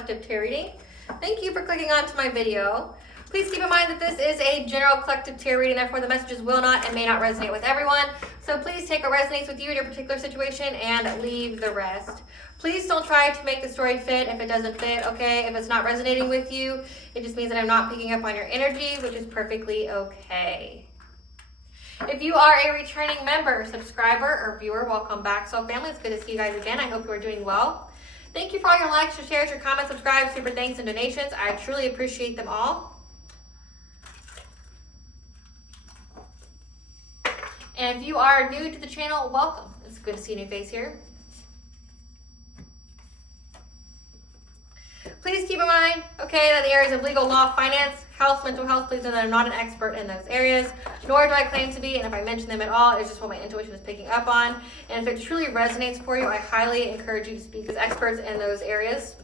collective tarot reading. Thank you for clicking onto my video. Please keep in mind that this is a general collective tarot reading, therefore the messages will not and may not resonate with everyone. So please take what resonates with you in your particular situation and leave the rest. Please don't try to make the story fit if it doesn't fit, okay? If it's not resonating with you, it just means that I'm not picking up on your energy, which is perfectly okay. If you are a returning member, subscriber, or viewer, welcome back, Soul Family. It's good to see you guys again. I hope you are doing well. Thank you for all your likes, your shares, your comments, subscribes, super thanks, and donations. I truly appreciate them all. And if you are new to the channel, welcome. It's good to see a new face here. Please keep in mind, okay, that the areas of legal, law, finance, health, mental health, please know that I'm not an expert in those areas, nor do I claim to be, and if I mention them at all, it's just what my intuition is picking up on. And if it truly resonates for you, I highly encourage you to speak as experts in those areas.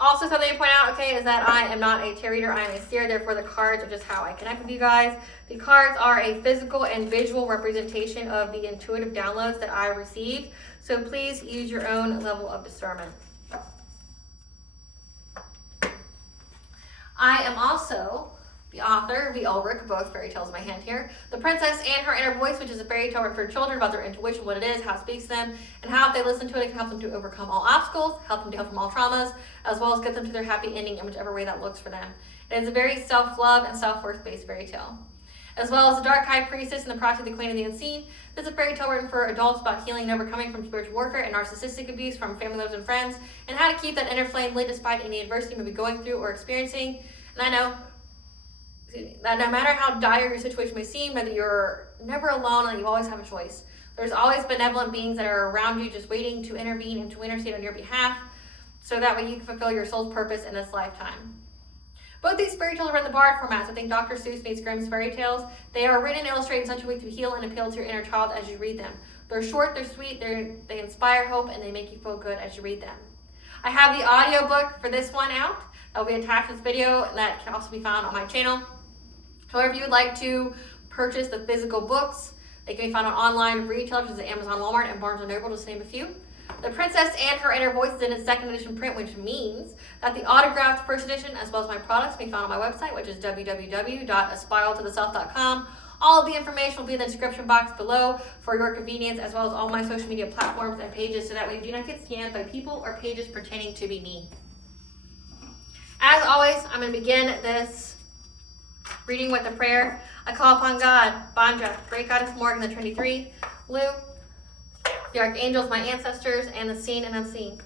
Also, something to point out, okay, is that I am not a tarot reader, I am a seer, therefore the cards are just how I connect with you guys. The cards are a physical and visual representation of the intuitive downloads that I receive, so please use your own level of discernment. I am also the author of the Ulrich, both fairy tales in my hand here, The Princess and Her Inner Voice, which is a fairy tale for children about their intuition, what it is, how it speaks to them, and how if they listen to it, it can help them to overcome all obstacles, help them to heal from all traumas, as well as get them to their happy ending in whichever way that looks for them. It is a very self-love and self-worth based fairy tale. As well as The Dark High Priestess and The Prophecy of the Queen of the Unseen. This is a fairy tale written for adults about healing and overcoming from spiritual warfare and narcissistic abuse from family members and friends, and how to keep that inner flame lit despite any adversity you may be going through or experiencing. And I know that no matter how dire your situation may seem, that you're never alone and you always have a choice. There's always benevolent beings that are around you just waiting to intervene and to intercede on your behalf, so that way you can fulfill your soul's purpose in this lifetime. Both these fairy tales are in the Bard format, so think Dr. Seuss meets Grimm's fairy tales. They are written and illustrated in such a way to heal and appeal to your inner child as you read them. They're short, they're sweet, they inspire hope, and they make you feel good as you read them. I have the audiobook for this one out. That will be attached to this video, and that can also be found on my channel. However, if you would like to purchase the physical books, they can be found on online retailers such as Amazon, Walmart, and Barnes & Noble, just to name a few. The Princess and Her Inner Voice is in its second edition print, which means that the autographed first edition, as well as my products, can be found on my website, which is www.aspiraltotheself.com. All of the information will be in the description box below for your convenience, as well as all my social media platforms and pages, so that way you do not get scammed by people or pages pretending to be me. As always, I'm going to begin this reading with a prayer. I call upon God, Banja, Great Goddess Morgan, the Trinity Three, Lu, the Archangels, my ancestors, and the seen and unseen.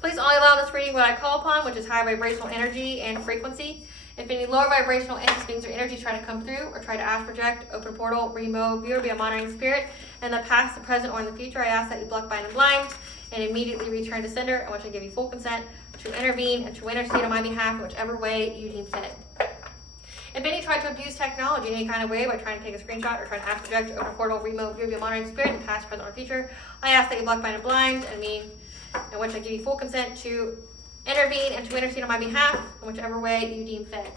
Please only allow this reading what I call upon, which is high vibrational energy and frequency. If any lower vibrational entities, beings, or energy try to come through or try to ask, project, open a portal, remove, view, or be a monitoring spirit in the past, the present, or in the future, I ask that you block, bind, and blind, and immediately return to sender, in which I give you full consent to intervene and to intercede on my behalf in whichever way you deem fit. If any try to abuse technology in any kind of way by trying to take a screenshot or try to ask, project, open a portal, remove, view, be a monitoring spirit in the past, present, or future, I ask that you block, bind, and blind, and in which I give you full consent to intervene and to intercede on my behalf in whichever way you deem fit.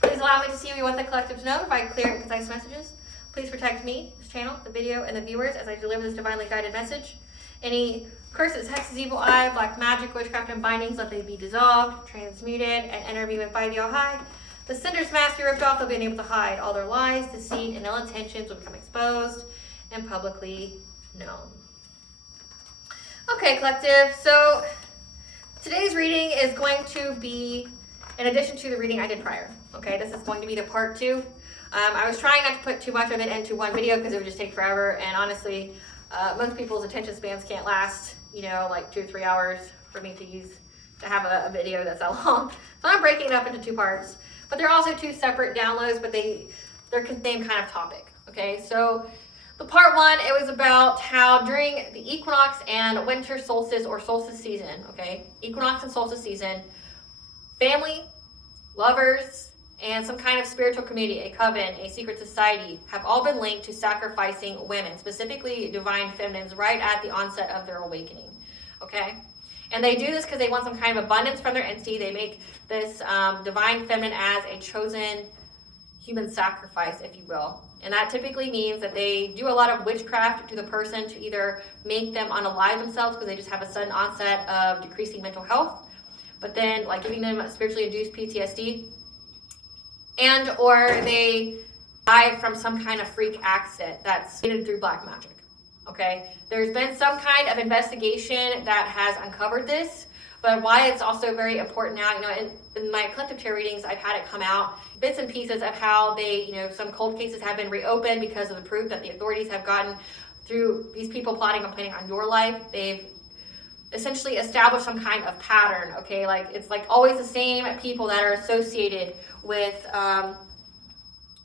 Please allow me to see what you want the collective to know, provide clear and concise messages. Please protect me, this channel, the video, and the viewers as I deliver this divinely guided message. Any curses, hexes, evil eye, black magic, witchcraft, and bindings, let they be dissolved, transmuted, and intervened by the All-High. The sender's mask be ripped off, they'll be unable to hide. All their lies, deceit, and ill intentions will become exposed and publicly known. Okay, collective, so today's reading is going to be in addition to the reading I did prior. Okay, this is going to be the part 2. I was trying not to put too much of it into one video because it would just take forever, and honestly, most people's attention spans can't last, like 2 to 3 hours for me to have a video that's that long. So I'm breaking it up into 2 parts. But they're also 2 separate downloads, but they're the same kind of topic. Okay, so the part 1, it was about how during the equinox and winter solstice or solstice season, okay, equinox and solstice season, family, lovers, and some kind of spiritual community, a coven, a secret society, have all been linked to sacrificing women, specifically divine feminines, right at the onset of their awakening. Okay? And they do this because they want some kind of abundance from their entity. They make this divine feminine as a chosen human sacrifice, if you will. And that typically means that they do a lot of witchcraft to the person to either make them unalive themselves because they just have a sudden onset of decreasing mental health, but then like giving them spiritually induced PTSD, and or they die from some kind of freak accident that's created through black magic. Okay, there's been some kind of investigation that has uncovered this, but why it's also very important now, in my collective tarot readings, I've had it come out, bits and pieces of how they, some cold cases have been reopened because of the proof that the authorities have gotten through these people plotting and planning on your life. They've essentially established some kind of pattern, okay? Like, it's like always the same people that are associated with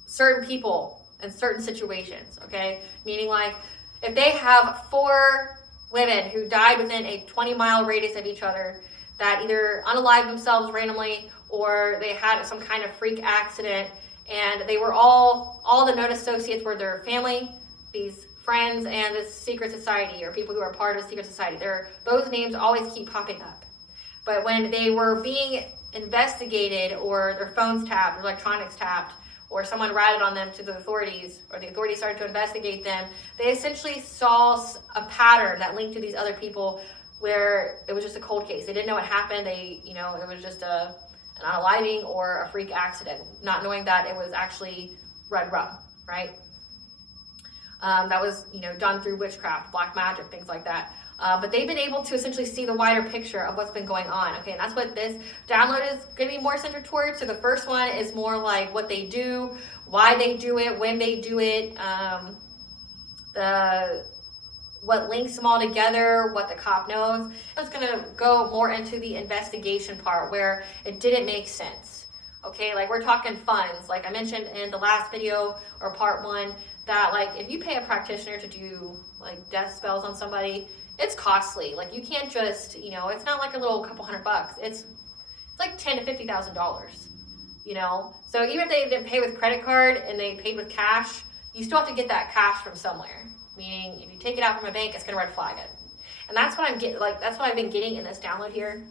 certain people in certain situations, okay? Meaning like, if they have 4 women who died within a 20-mile radius of each other that either unalived themselves randomly or they had some kind of freak accident, and they were all the known associates were their family, these friends, and this secret society, or people who are part of a secret society. Those names always keep popping up. But when they were being investigated, or their phones tapped, or electronics tapped, or someone ratted on them to the authorities, or the authorities started to investigate them, they essentially saw a pattern that linked to these other people where it was just a cold case. They didn't know what happened. It was just an unaliving or a freak accident, not knowing that it was actually red rum, right? That was, done through witchcraft, black magic, things like that. But they've been able to essentially see the wider picture of what's been going on. Okay, and that's what this download is going to be more centered towards. So the first one is more like what they do, why they do it, when they do it, what links them all together, what the cop knows. It's going to go more into the investigation part where it didn't make sense. Okay, like we're talking funds. Like I mentioned in the last video or part 1, that like if you pay a practitioner to do like death spells on somebody, it's costly. Like you can't just, it's not like a little couple $100. It's like $10,000 to $50,000. So even if they didn't pay with credit card and they paid with cash, you still have to get that cash from somewhere. Meaning if you take it out from a bank, it's gonna red flag it. And that's what that's what I've been getting in this download here.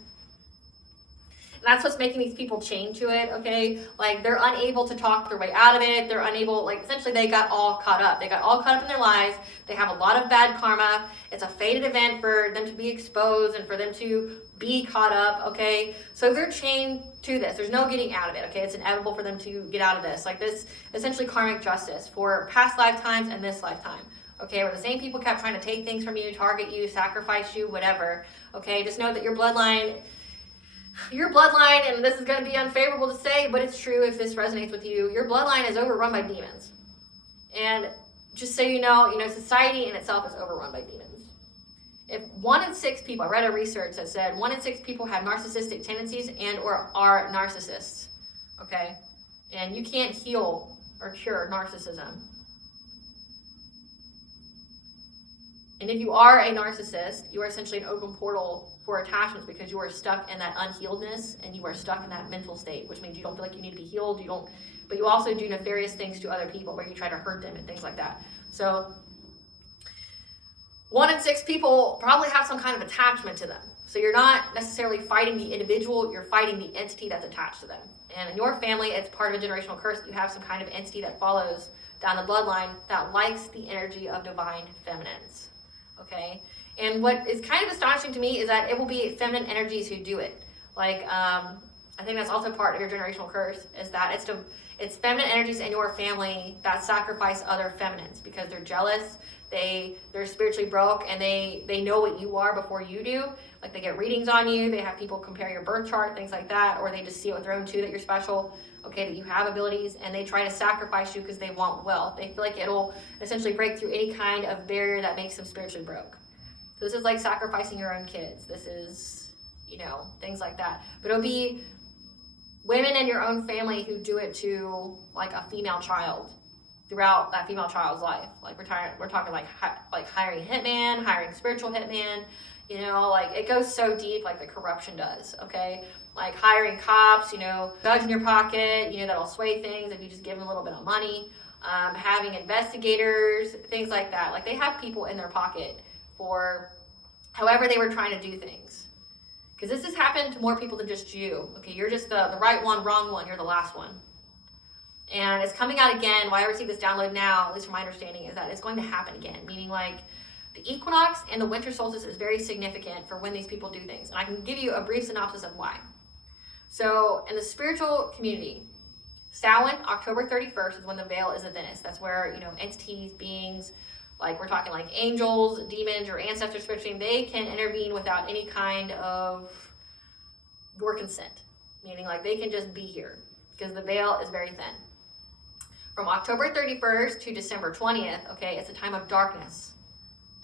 And that's what's making these people chain to it, okay? Like they're unable to talk their way out of it. They're unable, essentially they got all caught up. They got all caught up in their lies. They have a lot of bad karma. It's a fated event for them to be exposed and for them to be caught up, okay? So they're chained to this. There's no getting out of it, okay? It's inevitable for them to get out of this. Like this, essentially karmic justice for past lifetimes and this lifetime. Okay, where the same people kept trying to take things from you, target you, sacrifice you, whatever. Okay, just know that your bloodline, and this is going to be unfavorable to say, but it's true if this resonates with you, your bloodline is overrun by demons. And just so you know, society in itself is overrun by demons. If 1 in 6 people, I read a research that said 1 in 6 people have narcissistic tendencies and or are narcissists. Okay, and you can't heal or cure narcissism. And if you are a narcissist, you are essentially an open portal for attachments because you are stuck in that unhealedness and you are stuck in that mental state, which means you don't feel like you need to be healed. But you also do nefarious things to other people where you try to hurt them and things like that. So 1 in 6 people probably have some kind of attachment to them. So you're not necessarily fighting the individual, you're fighting the entity that's attached to them. And in your family, it's part of a generational curse. You have some kind of entity that follows down the bloodline that likes the energy of divine feminines. Okay, and what is kind of astonishing to me is that it will be feminine energies who do it. I think that's also part of your generational curse, is that it's feminine energies in your family that sacrifice other feminines because they're jealous, they're spiritually broke, and they know what you are before you do. Like they get readings on you, they have people compare your birth chart, things like that, or they just see it with their own too that you're special. Okay, that you have abilities, and they try to sacrifice you because they want wealth. They feel like it'll essentially break through any kind of barrier that makes them spiritually broke. So this is like sacrificing your own kids. This is, things like that. But it'll be women in your own family who do it to like a female child throughout that female child's life. Like we're talking like hiring a hitman, hiring spiritual hitman. It goes so deep, like the corruption does. Okay. Like hiring cops, judge in your pocket, that'll sway things if you just give them a little bit of money. Having investigators, things like that. Like they have people in their pocket for however they were trying to do things. Because this has happened to more people than just you. Okay, you're just the right one, wrong one, you're the last one. And it's coming out again. Why I receive this download now, at least from my understanding, is that it's going to happen again. Meaning like the equinox and the winter solstice is very significant for when these people do things. And I can give you a brief synopsis of why. So in the spiritual community, Samhain, October 31st, is when the veil is the thinnest. That's where, you know, entities, beings, like we're talking like angels, demons, or ancestors spiritually, they can intervene without any kind of your consent. Meaning like they can just be here because the veil is very thin. From October 31st to December 20th, okay, it's a time of darkness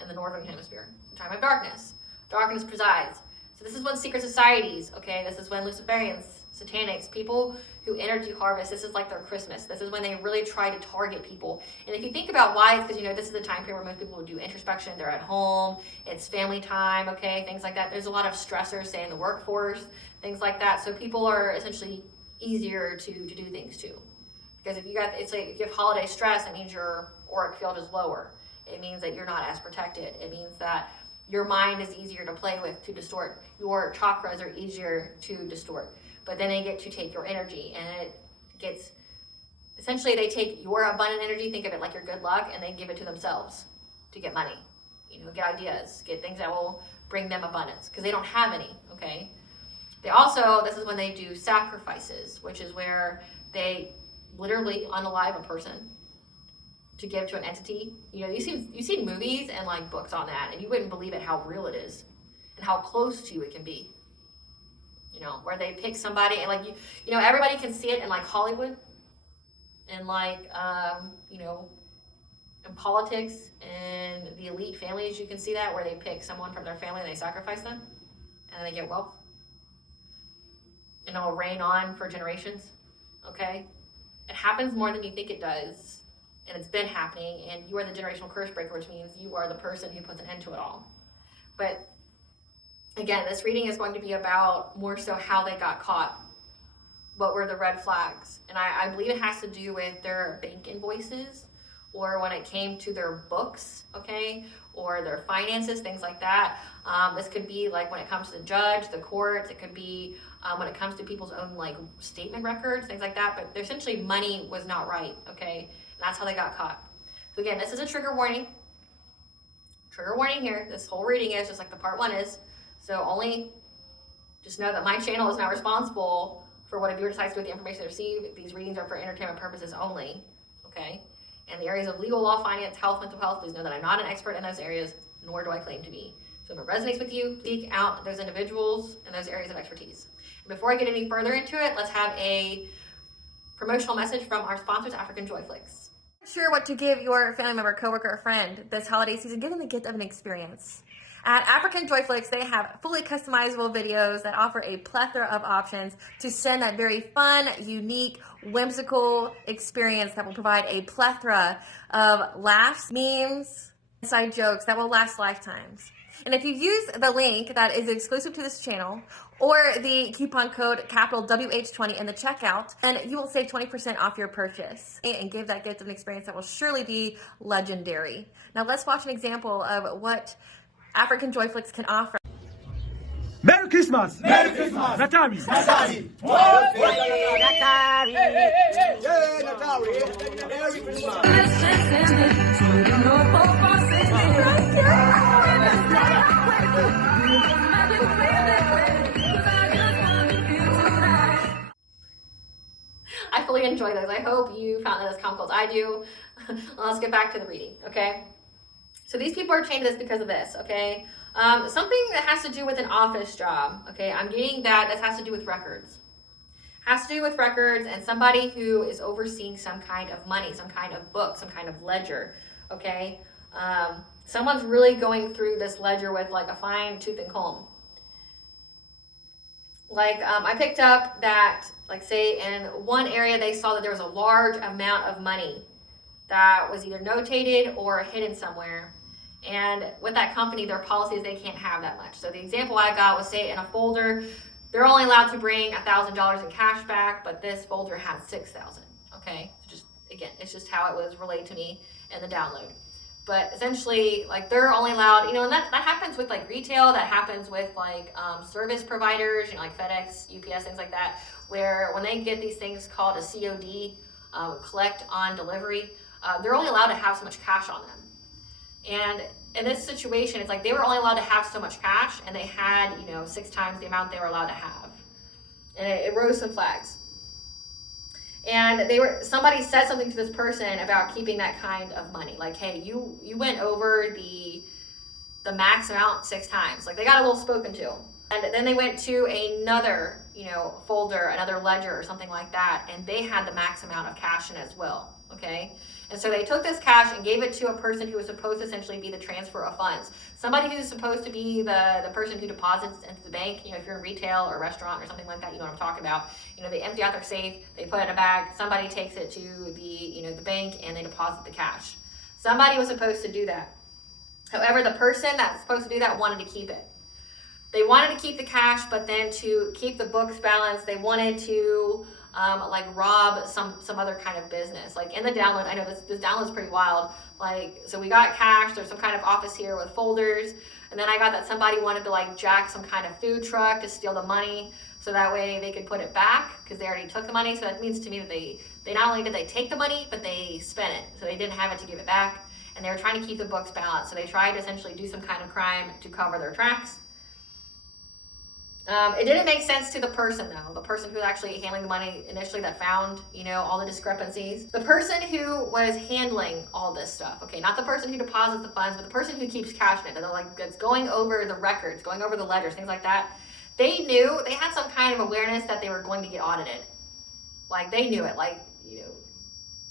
in the northern hemisphere. It's a time of darkness. Darkness presides. So this is when secret societies, okay, this is when Luciferians, satanics, people who energy harvest, this is like their Christmas. This is when they really try to target people. And if you think about why, it's because, you know, this is the time period where most people will do introspection. They're at home. It's family time, okay, things like that. There's a lot of stressors, say, in the workforce, things like that. So people are essentially easier to do things to. Because if you got, it's like if you have holiday stress, that means your auric field is lower. It means that you're not as protected. It means that your mind is easier to play with, to distort. Your chakras are easier to distort. But then they get to take your energy, and it gets, essentially they take your abundant energy, think of it like your good luck, and they give it to themselves to get money, you know, get ideas, get things that will bring them abundance, because they don't have any, okay? They also, this is when they do sacrifices, which is where they literally unalive a person to give to an entity. You know, you've seen movies and like books on that, and you wouldn't believe it how real it is and how close to you it can be. You know, where they pick somebody and like you know, everybody can see it in like Hollywood and like you know, in politics and the elite families, you can see that where they pick someone from their family and they sacrifice them and they get wealth. And it'll rain on for generations. Okay? It happens more than you think it does. And it's been happening, and you are the generational curse breaker, which means you are the person who puts an end to it all. But again, this reading is going to be about more so how they got caught. What were the red flags? And I believe it has to do with their bank invoices, or when it came to their books, okay, or their finances, things like that. This could be like when it comes to the judge, the courts. It could be when it comes to people's own like statement records, things like that. But essentially money was not right, okay? And that's how they got caught. So again, this is a trigger warning. Trigger warning here. This whole reading is just like the part one is. So only just know that my channel is not responsible for what a viewer decides to do with the information they receive. These readings are for entertainment purposes only, okay? And the areas of legal, law, finance, health, mental health, please know that I'm not an expert in those areas, nor do I claim to be. So if it resonates with you, seek out those individuals and those areas of expertise. Before I get any further into it, let's have a promotional message from our sponsors, Africanjoyflix. Sure what to give your family member, coworker, or friend this holiday season. Give them the gift of an experience. At Africanjoyflix, they have fully customizable videos that offer a plethora of options to send that very fun, unique, whimsical experience that will provide a plethora of laughs, memes, inside jokes that will last lifetimes. And if you use the link that is exclusive to this channel or the coupon code capital WH20 in the checkout, then you will save 20% off your purchase and give that gift of an experience that will surely be legendary. Now let's watch an example of what Africanjoyflix can offer. Merry Christmas! Merry Christmas! Natari! Natari! Natari! Yeah, Natari! Merry Christmas! I fully enjoy those. I hope you found that as comical as I do. Let's get back to the reading, okay? So these people are chained to this because of this, okay? Something that has to do with an office job, okay? I'm getting that has to do with records. Has to do with records and somebody who is overseeing some kind of money, some kind of book, some kind of ledger, okay? Someone's really going through this ledger with like a fine tooth and comb. Like I picked up that, like say in one area they saw that there was a large amount of money that was either notated or hidden somewhere. And with that company, their policy is they can't have that much. So the example I got was, say in a folder, they're only allowed to bring $1,000 in cash back, but this folder had 6,000. Okay, just again, it's just how it was relayed to me in the download. But essentially, like they're only allowed, you know, and that happens with like retail, that happens with like service providers, you know, like FedEx, UPS, things like that, where when they get these things called a COD, collect on delivery. They're only allowed to have so much cash on them. And in this situation, it's like they were only allowed to have so much cash, and they had, 6 times the amount they were allowed to have. And it rose some flags. And somebody said something to this person about keeping that kind of money. Like, hey, you went over the max amount 6 times. Like, they got a little spoken to. And then they went to another, folder, another ledger or something like that, and they had the max amount of cash in as well, okay? And so they took this cash and gave it to a person who was supposed to essentially be the transfer of funds. Somebody who's supposed to be the person who deposits into the bank. If you're in retail or restaurant or something like that, you know what I'm talking about. They empty out their safe, they put it in a bag, somebody takes it to the bank, and they deposit the cash. Somebody was supposed to do that. However, the person that's supposed to do that wanted to keep it. They wanted to keep the cash, but then to keep the books balanced, they wanted to rob some other kind of business. Like in the download, I know this download's pretty wild. So we got cash, there's some kind of office here with folders, and then I got that somebody wanted to jack some kind of food truck to steal the money, so that way they could put it back, because they already took the money. So that means to me that they not only did they take the money, but they spent it. So they didn't have it to give it back, and they were trying to keep the books balanced. So they tried to essentially do some kind of crime to cover their tracks. It didn't make sense to the person, though. The person who was actually handling the money initially that found, all the discrepancies. The person who was handling all this stuff, okay, not the person who deposits the funds, but the person who keeps cash in it, that's going over the records, going over the ledgers, things like that. They knew, they had some kind of awareness that they were going to get audited. They knew it.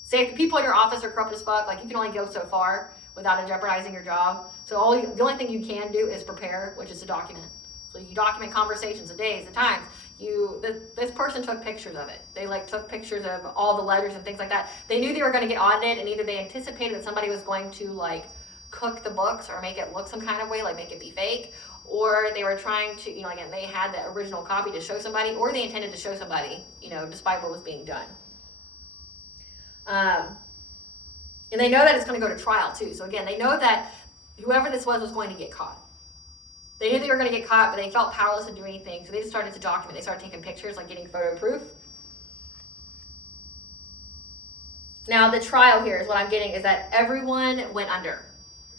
Say if the people in your office are corrupt as fuck, you can only go so far without jeopardizing your job. So the only thing you can do is prepare, which is to document. So you document conversations, the days, the times. This person took pictures of it. They took pictures of all the ledgers and things like that. They knew they were going to get audited, and either they anticipated that somebody was going to cook the books or make it look some kind of way, make it be fake, or they were trying to, again, they had the original copy to show somebody, or they intended to show somebody, despite what was being done. And they know that it's going to go to trial too. So again, they know that whoever this was going to get caught. They knew they were going to get caught, but they felt powerless to do anything. So they just started to document. They started taking pictures, getting photo proof. Now the trial here is what I'm getting is that everyone went under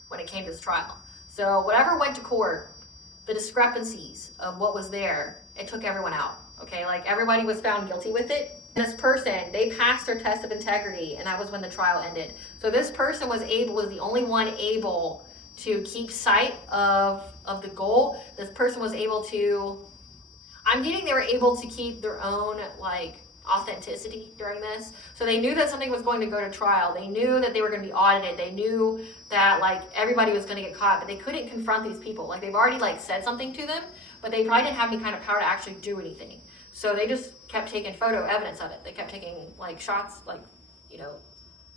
when it came to this trial. So whatever went to court, the discrepancies of what was there, it took everyone out. Okay, everybody was found guilty with it. This person, they passed their test of integrity, and that was when the trial ended. So this person was the only one able to keep sight of the goal. This person was able to, I'm getting they were able to keep their own authenticity during this. So they knew that something was going to go to trial. They knew that they were going to be audited. They knew that everybody was going to get caught, but they couldn't confront these people. They've already said something to them, but they probably didn't have any kind of power to actually do anything. So they just kept taking photo evidence of it. They kept taking shots,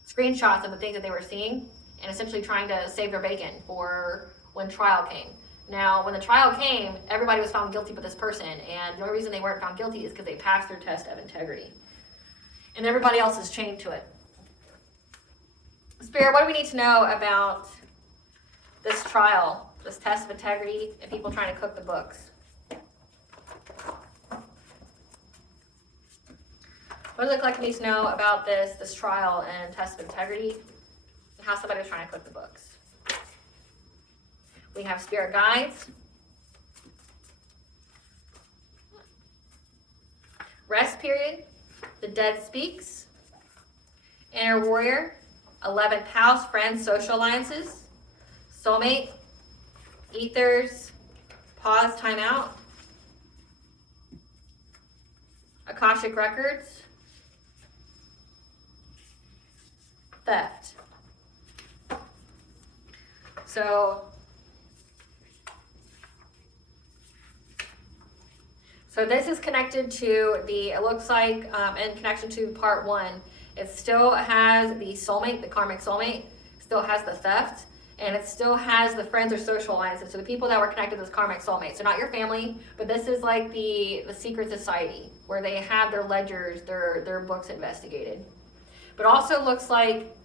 screenshots of the things that they were seeing, and essentially trying to save their bacon for when trial came. Now, when the trial came, everybody was found guilty but this person, and the only reason they weren't found guilty is because they passed their test of integrity. And everybody else is chained to it. Spirit, what do we need to know about this trial, this test of integrity, and people trying to cook the books? What does it look like we need to know about this trial and test of integrity, and how somebody was trying to cook the books? We have spirit guides, rest period, the dead speaks, inner warrior, 11th house, friends, social alliances, soulmate, ethers, pause, time out, Akashic records, theft. So this is connected to it looks like, in connection to part 1, it still has the soulmate, the karmic soulmate, still has the theft, and it still has the friends or social alliances. So the people that were connected to this karmic soulmate. So not your family, but this is the secret society where they have their ledgers, their books investigated. But also looks like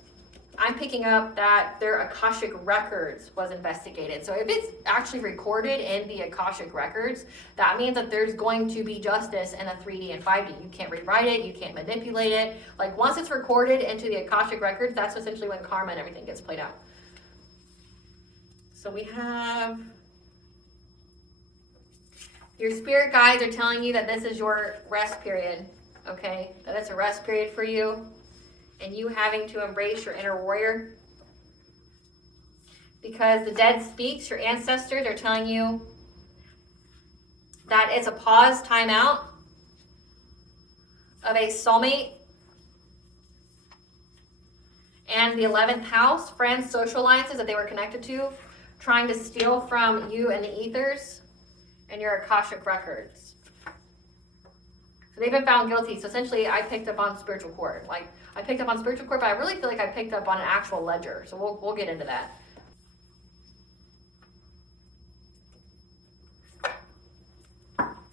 I'm picking up that their Akashic records was investigated. So if it's actually recorded in the Akashic records, that means that there's going to be justice in a 3D and 5D. You can't rewrite it, you can't manipulate it. Like once it's recorded into the Akashic records, that's essentially when karma and everything gets played out. So we have your spirit guides are telling you that this is your rest period, okay? That it's a rest period for you. And you having to embrace your inner warrior. Because the dead speaks, your ancestors are telling you that it's a pause, time out of a soulmate. And the 11th house, friends, social alliances that they were connected to, trying to steal from you and the ethers and your Akashic records. So they've been found guilty. So essentially, I picked up on spiritual cord. Like, I picked up on spiritual cord, but I really feel like I picked up on an actual ledger. So we'll get into that.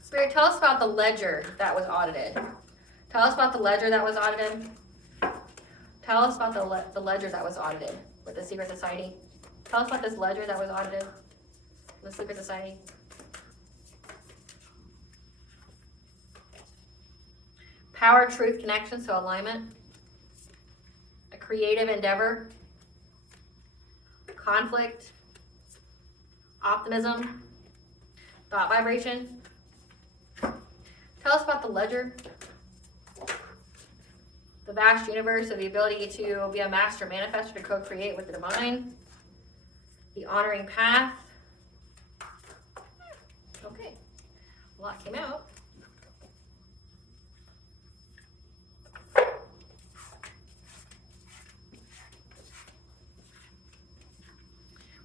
Spirit, tell us about the ledger that was audited. Tell us about the ledger that was audited. Tell us about the ledger that was audited with the secret society. Tell us about this ledger that was audited with the secret society. Power, truth, connection, so alignment. A creative endeavor. Conflict. Optimism. Thought vibration. Tell us about the ledger. The vast universe, and the ability to be a master manifestor, to co-create with the divine. The honoring path. Okay, a lot came out.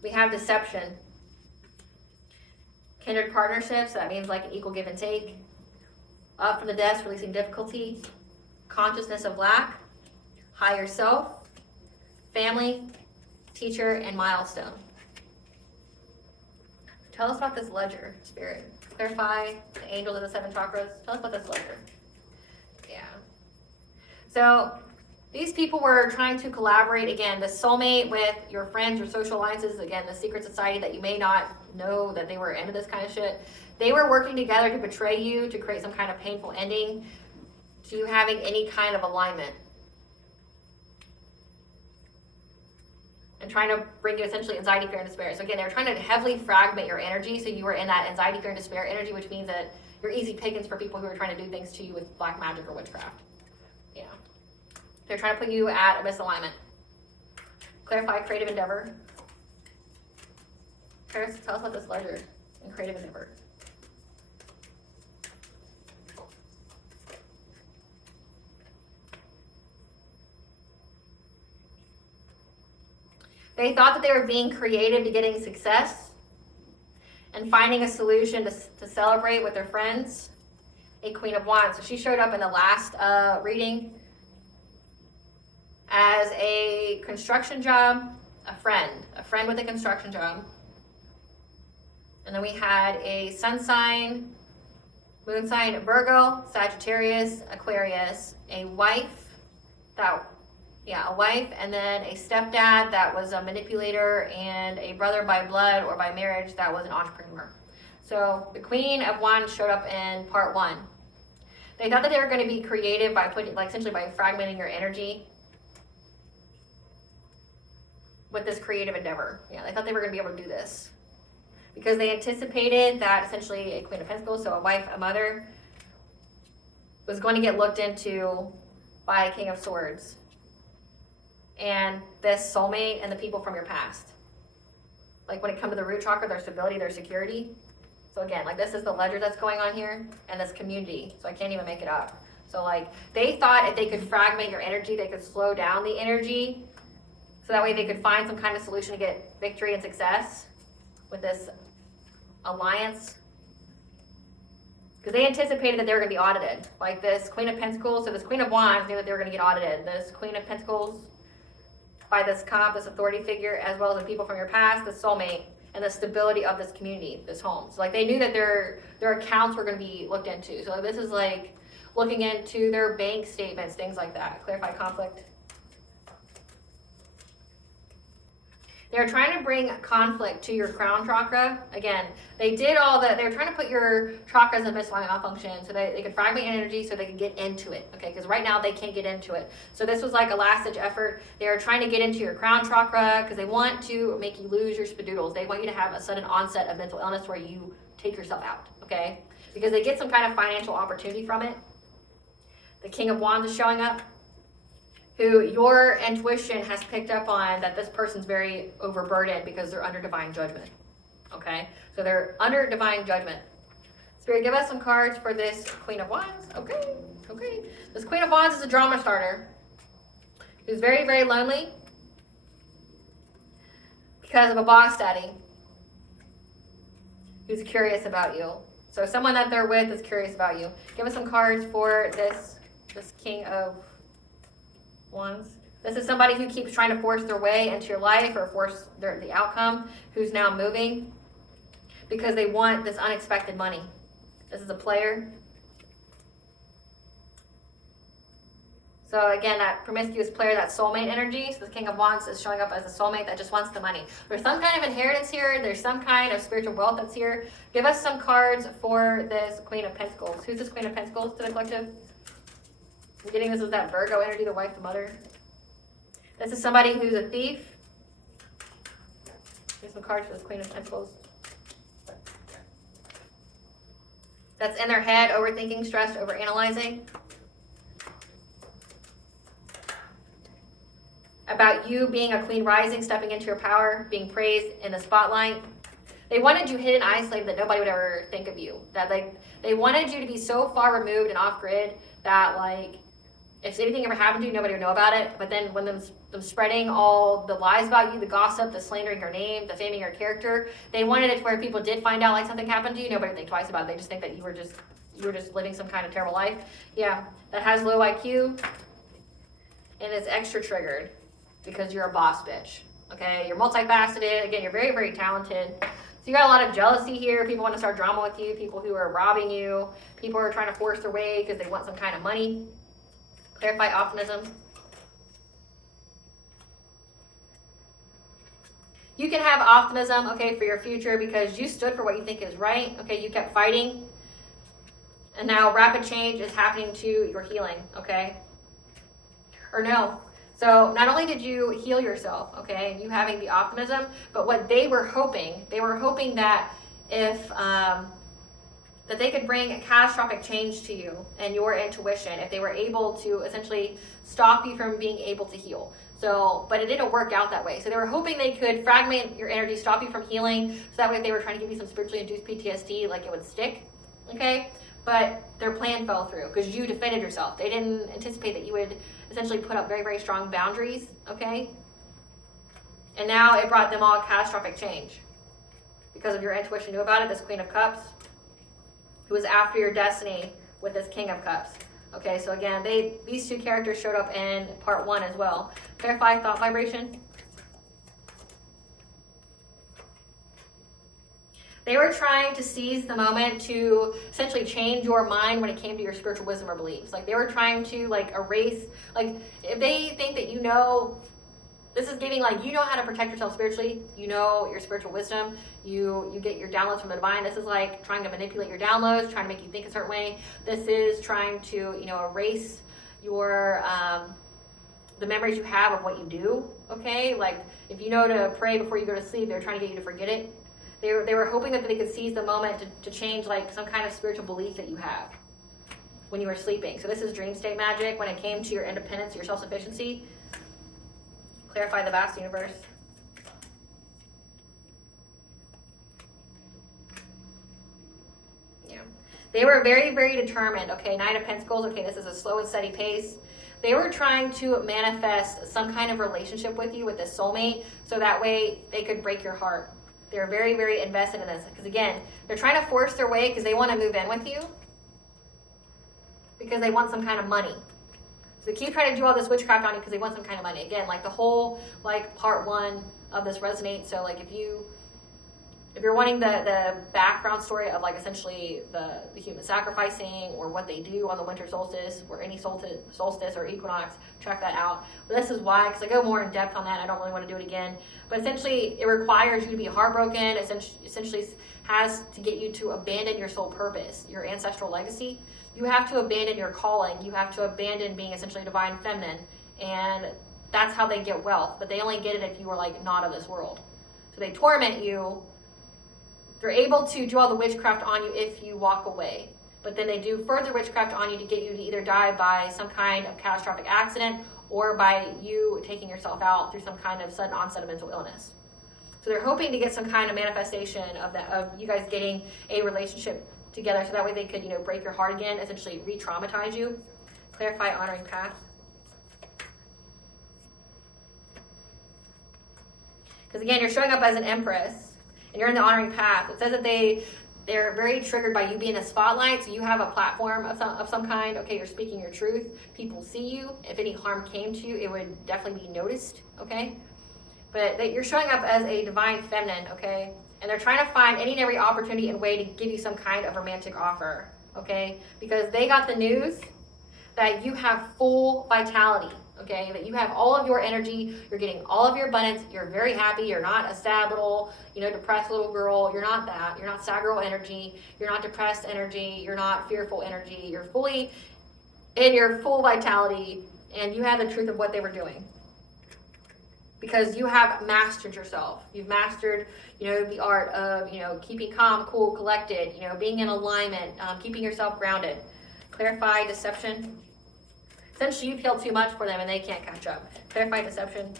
We have deception. Kindred partnerships, that means like an equal give and take. Up from the desk, releasing difficulty. Consciousness of lack. Higher self. Family. Teacher and milestone. Tell us about this ledger, Spirit. Clarify the angels of the 7 chakras. Tell us about this ledger. Yeah. So these people were trying to collaborate, again, the soulmate with your friends, your social alliances, again, the secret society that you may not know that they were into this kind of shit. They were working together to betray you, to create some kind of painful ending, to you having any kind of alignment. And trying to bring you essentially anxiety, fear, and despair. So again, they were trying to heavily fragment your energy, so you were in that anxiety, fear, and despair energy, which means that you're easy pickings for people who are trying to do things to you with black magic or witchcraft. Yeah. They're trying to put you at a misalignment. Clarify creative endeavor. Paris, tell us about this ledger and creative endeavor. They thought that they were being creative to getting success and finding a solution to celebrate with their friends. A Queen of Wands. So she showed up in the last reading as a construction job, a friend with a construction job. And then we had a sun sign, moon sign, Virgo, Sagittarius, Aquarius, a wife, and then a stepdad that was a manipulator, and a brother by blood or by marriage that was an entrepreneur. So the Queen of Wands showed up in part 1. They thought that they were going to be creative by putting, like, essentially by fragmenting your energy with this creative endeavor. Yeah, they thought they were going to be able to do this because they anticipated that essentially a Queen of Pentacles, so a wife, a mother, was going to get looked into by a King of Swords and this soulmate and the people from your past. Like when it comes to the root chakra, their stability, their security. So again, like this is the ledger that's going on here and this community. So I can't even make it up. So like they thought if they could fragment your energy, they could slow down the energy. So that way they could find some kind of solution to get victory and success with this alliance. Because they anticipated that they were going to be audited. Like this Queen of Pentacles, so this Queen of Wands knew that they were going to get audited. This Queen of Pentacles by this cop, this authority figure, as well as the people from your past, the soulmate, and the stability of this community, this home. So like they knew that their accounts were going to be looked into. So this is like looking into their bank statements, things like that. Clarify conflict. They're trying to bring conflict to your crown chakra. Again, they did all that. They're trying to put your chakras in misalignment, malfunction, so that they could fragment energy so they can get into it. Okay, because right now they can't get into it. So this was like a last-ditch effort. They are trying to get into your crown chakra because they want to make you lose your spadoodles. They want you to have a sudden onset of mental illness where you take yourself out. Okay, because they get some kind of financial opportunity from it. The King of Wands is showing up, who your intuition has picked up on that this person's very overburdened because they're under divine judgment. Okay, so they're under divine judgment. Spirit, give us some cards for this Queen of Wands. Okay. This Queen of Wands is a drama starter who's very, very lonely because of a boss daddy who's curious about you. So someone that they're with is curious about you. Give us some cards for this King of Wands. This is somebody who keeps trying to force their way into your life or force the outcome, who's now moving because they want this unexpected money. This is a player. So again, that promiscuous player, that soulmate energy. So the King of Wands is showing up as a soulmate that just wants the money. There's some kind of inheritance here. There's some kind of spiritual wealth that's here. Give us some cards for this Queen of Pentacles. Who's this Queen of Pentacles to the collective? I'm getting this is that Virgo energy, the wife, the mother. This is somebody who's a thief. Here's some cards for this Queen of Pentacles. That's in their head, overthinking, stressed, overanalyzing. About you being a queen rising, stepping into your power, being praised in the spotlight. They wanted you hidden, isolated, that nobody would ever think of you. That they wanted you to be so far removed and off grid that if anything ever happened to you, nobody would know about it. But then when them spreading all the lies about you, the gossip, the slandering your name, the faming your character, they wanted it to where people did find out something happened to you, nobody would think twice about it. They just think that you were just living some kind of terrible life. Yeah, that has low IQ and is extra triggered because you're a boss bitch. Okay, you're multifaceted. Again, you're very, very talented. So you got a lot of jealousy here. People want to start drama with you. People who are robbing you. People who are trying to force their way because they want some kind of money. Clarify optimism. You can have optimism, okay, for your future because you stood for what you think is right. Okay, you kept fighting. And now rapid change is happening to your healing, okay? Or no. So not only did you heal yourself, okay, you having the optimism, but what they were hoping that if that they could bring catastrophic change to you and your intuition if they were able to essentially stop you from being able to heal. So, but it didn't work out that way. So they were hoping they could fragment your energy, stop you from healing, so that way if they were trying to give you some spiritually induced PTSD, it would stick, okay? But their plan fell through because you defended yourself. They didn't anticipate that you would essentially put up very, very strong boundaries, okay? And now it brought them all catastrophic change. Because of your intuition knew about it, this Queen of Cups, who was after your destiny with this King of Cups. Okay, so again, these two characters showed up in part 1 as well. Clarify thought vibration. They were trying to seize the moment to essentially change your mind when it came to your spiritual wisdom or beliefs. They were trying to erase, if they think that this is giving you know how to protect yourself spiritually, you know your spiritual wisdom, you get your downloads from the divine. This is trying to manipulate your downloads, trying to make you think a certain way. This is trying to, erase your, the memories you have of what you do, okay? If you know to pray before you go to sleep, they're trying to get you to forget it. They were hoping that they could seize the moment to change some kind of spiritual belief that you have when you were sleeping. So this is dream state magic when it came to your independence, your self-sufficiency. Clarify the vast universe. Yeah. They were very, very determined. Okay, 9 of Pentacles. Okay, this is a slow and steady pace. They were trying to manifest some kind of relationship with you, with this soulmate, so that way they could break your heart. They're very, very invested in this. Because again, they're trying to force their way because they want to move in with you. Because they want some kind of money. So they keep trying to do all this witchcraft on you because they want some kind of money. Again, the whole, part 1 of this resonates. So, if you If you're wanting the background story of like essentially the human sacrificing or what they do on the winter solstice or any solstice or equinox, check that out. But this is why, because I go more in depth on that. I don't really want to do it again. But essentially, it requires you to be heartbroken. Essentially has to get you to abandon your soul purpose, your ancestral legacy. You have to abandon your calling. You have to abandon being essentially divine feminine. And that's how they get wealth. But they only get it if you are like not of this world. So they torment you. They're able to do all the witchcraft on you if you walk away. But then they do further witchcraft on you to get you to either die by some kind of catastrophic accident or by you taking yourself out through some kind of sudden onset of mental illness. So they're hoping to get some kind of manifestation of that, of you guys getting a relationship together, so that way they could, break your heart again, essentially re-traumatize you. Clarify honoring path. Because again, you're showing up as an empress and you're in the honoring path. It says that they're very triggered by you being the spotlight, so you have a platform of some kind. Okay, you're speaking your truth. People see you. If any harm came to you, it would definitely be noticed, okay? But that you're showing up as a divine feminine, okay? And they're trying to find any and every opportunity and way to give you some kind of romantic offer, okay? Because they got the news that you have full vitality, okay? That you have all of your energy, you're getting all of your abundance, you're very happy, you're not a sad little, depressed little girl, you're not that. You're not sad girl energy, you're not depressed energy, you're not fearful energy, you're fully in your full vitality, and you have the truth of what they were doing. Because you have mastered yourself. You've mastered, the art of, keeping calm, cool, collected, being in alignment, keeping yourself grounded. Clarify deception. Essentially, you've healed too much for them and they can't catch up. Clarify deception.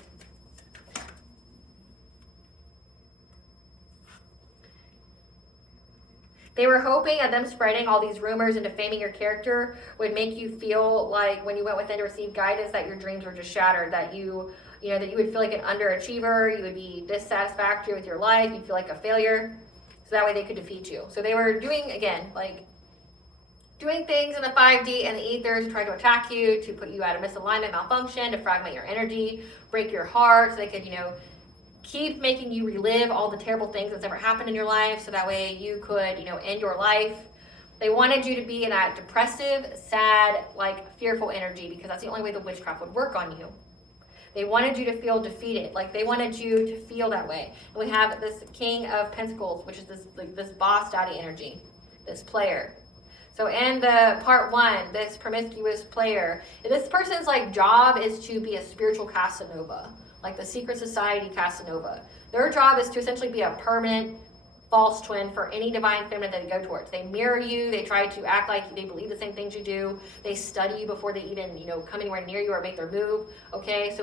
They were hoping that them spreading all these rumors and defaming your character would make you feel like when you went within to receive guidance that your dreams were just shattered, that you would feel like an underachiever, you would be dissatisfactory with your life, you'd feel like a failure, so that way they could defeat you. So they were doing things in the 5D and the ethers to try to attack you, to put you out of misalignment, malfunction, to fragment your energy, break your heart, so they could, keep making you relive all the terrible things that's ever happened in your life, so that way you could, end your life. They wanted you to be in that depressive, sad, fearful energy, because that's the only way the witchcraft would work on you. They wanted you to feel defeated. They wanted you to feel that way. And we have this King of Pentacles, which is this boss daddy energy, this player. So in the part 1, this promiscuous player, this person's job is to be a spiritual Casanova, like the secret society Casanova. Their job is to essentially be a permanent false twin for any divine feminine that they go towards. They mirror you. They try to act like they believe the same things you do. They study you before they even, come anywhere near you or make their move. Okay, so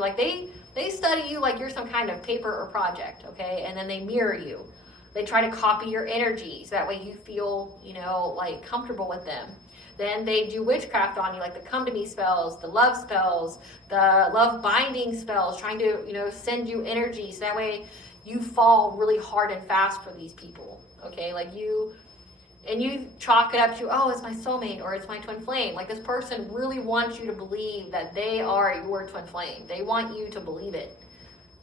they study you like you're some kind of paper or project. Okay, and then they mirror you. They try to copy your energy so that way you feel, comfortable with them. Then they do witchcraft on you, like the come to me spells, the love spells, the love binding spells, trying to, send you energy so that way you fall really hard and fast for these people, okay? You chalk it up to, oh, it's my soulmate or it's my twin flame. This person really wants you to believe that they are your twin flame. They want you to believe it.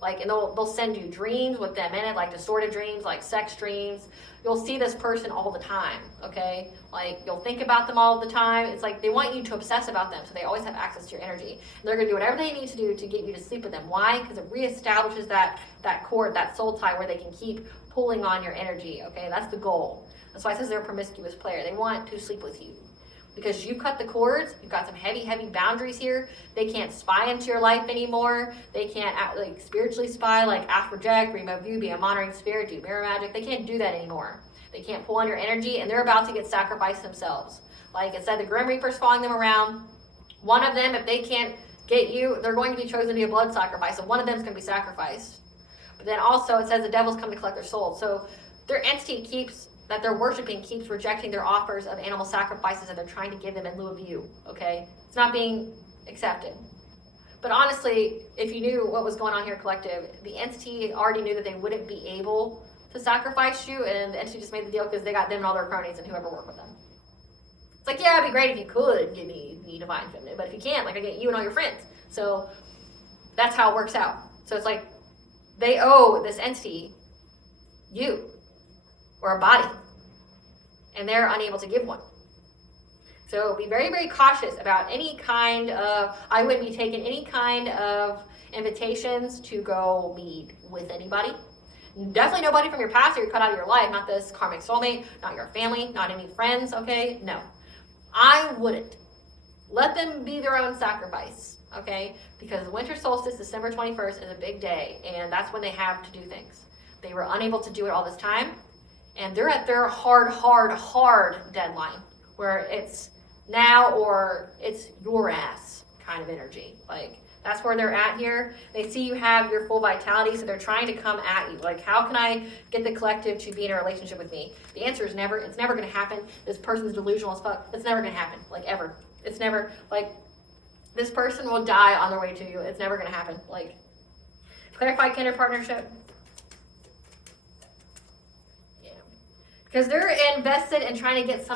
And they'll send you dreams with them in it, distorted dreams, sex dreams. You'll see this person all the time, okay? You'll think about them all the time. It's they want you to obsess about them, so they always have access to your energy. And they're gonna do whatever they need to do to get you to sleep with them. Why? Because it reestablishes that cord, that soul tie where they can keep pulling on your energy, okay? That's the goal. That's why it says they're a promiscuous player. They want to sleep with you. Because you cut the cords, you've got some heavy, heavy boundaries here. They can't spy into your life anymore. They can't spiritually spy, ask, project, remove you, be a monitoring spirit, do mirror magic. They can't do that anymore. They can't pull on your energy, and they're about to get sacrificed themselves. Like it said, the Grim Reaper's following them around. One of them, if they can't get you, they're going to be chosen to be a blood sacrifice. So one of them is going to be sacrificed. But then also it says the devil's come to collect their souls. So their entity that they're worshiping keeps rejecting their offers of animal sacrifices that they're trying to give them in lieu of you, okay? It's not being accepted. But honestly, if you knew what was going on here, collective, the entity already knew that they wouldn't be able to sacrifice you, and the entity just made the deal because they got them and all their cronies and whoever worked with them. It's yeah, it'd be great if you could give me the divine feminine, but if you can't, I get you and all your friends. So that's how it works out. So it's they owe this entity you. or a body, and they're unable to give one. So be very, very cautious about any kind of, I wouldn't be taking any kind of invitations to go meet with anybody. Definitely nobody from your past or you're cut out of your life, not this karmic soulmate, not your family, not any friends, okay? No. I wouldn't. Let them be their own sacrifice, okay? Because the winter solstice, December 21st, is a big day, and that's when they have to do things. They were unable to do it all this time, and they're at their hard deadline, where it's now or it's your ass kind of energy. Like, that's where they're at here. They see you have your full vitality, so they're trying to come at you. Like, how can I get the collective to be in a relationship with me? The answer is never. It's never going to happen. This person's delusional as fuck. It's never going to happen, like, ever. It's never, like, this person will die on their way to you. It's never going to happen. Like, clarify kindred partnership. Yeah. Because they're invested in trying to get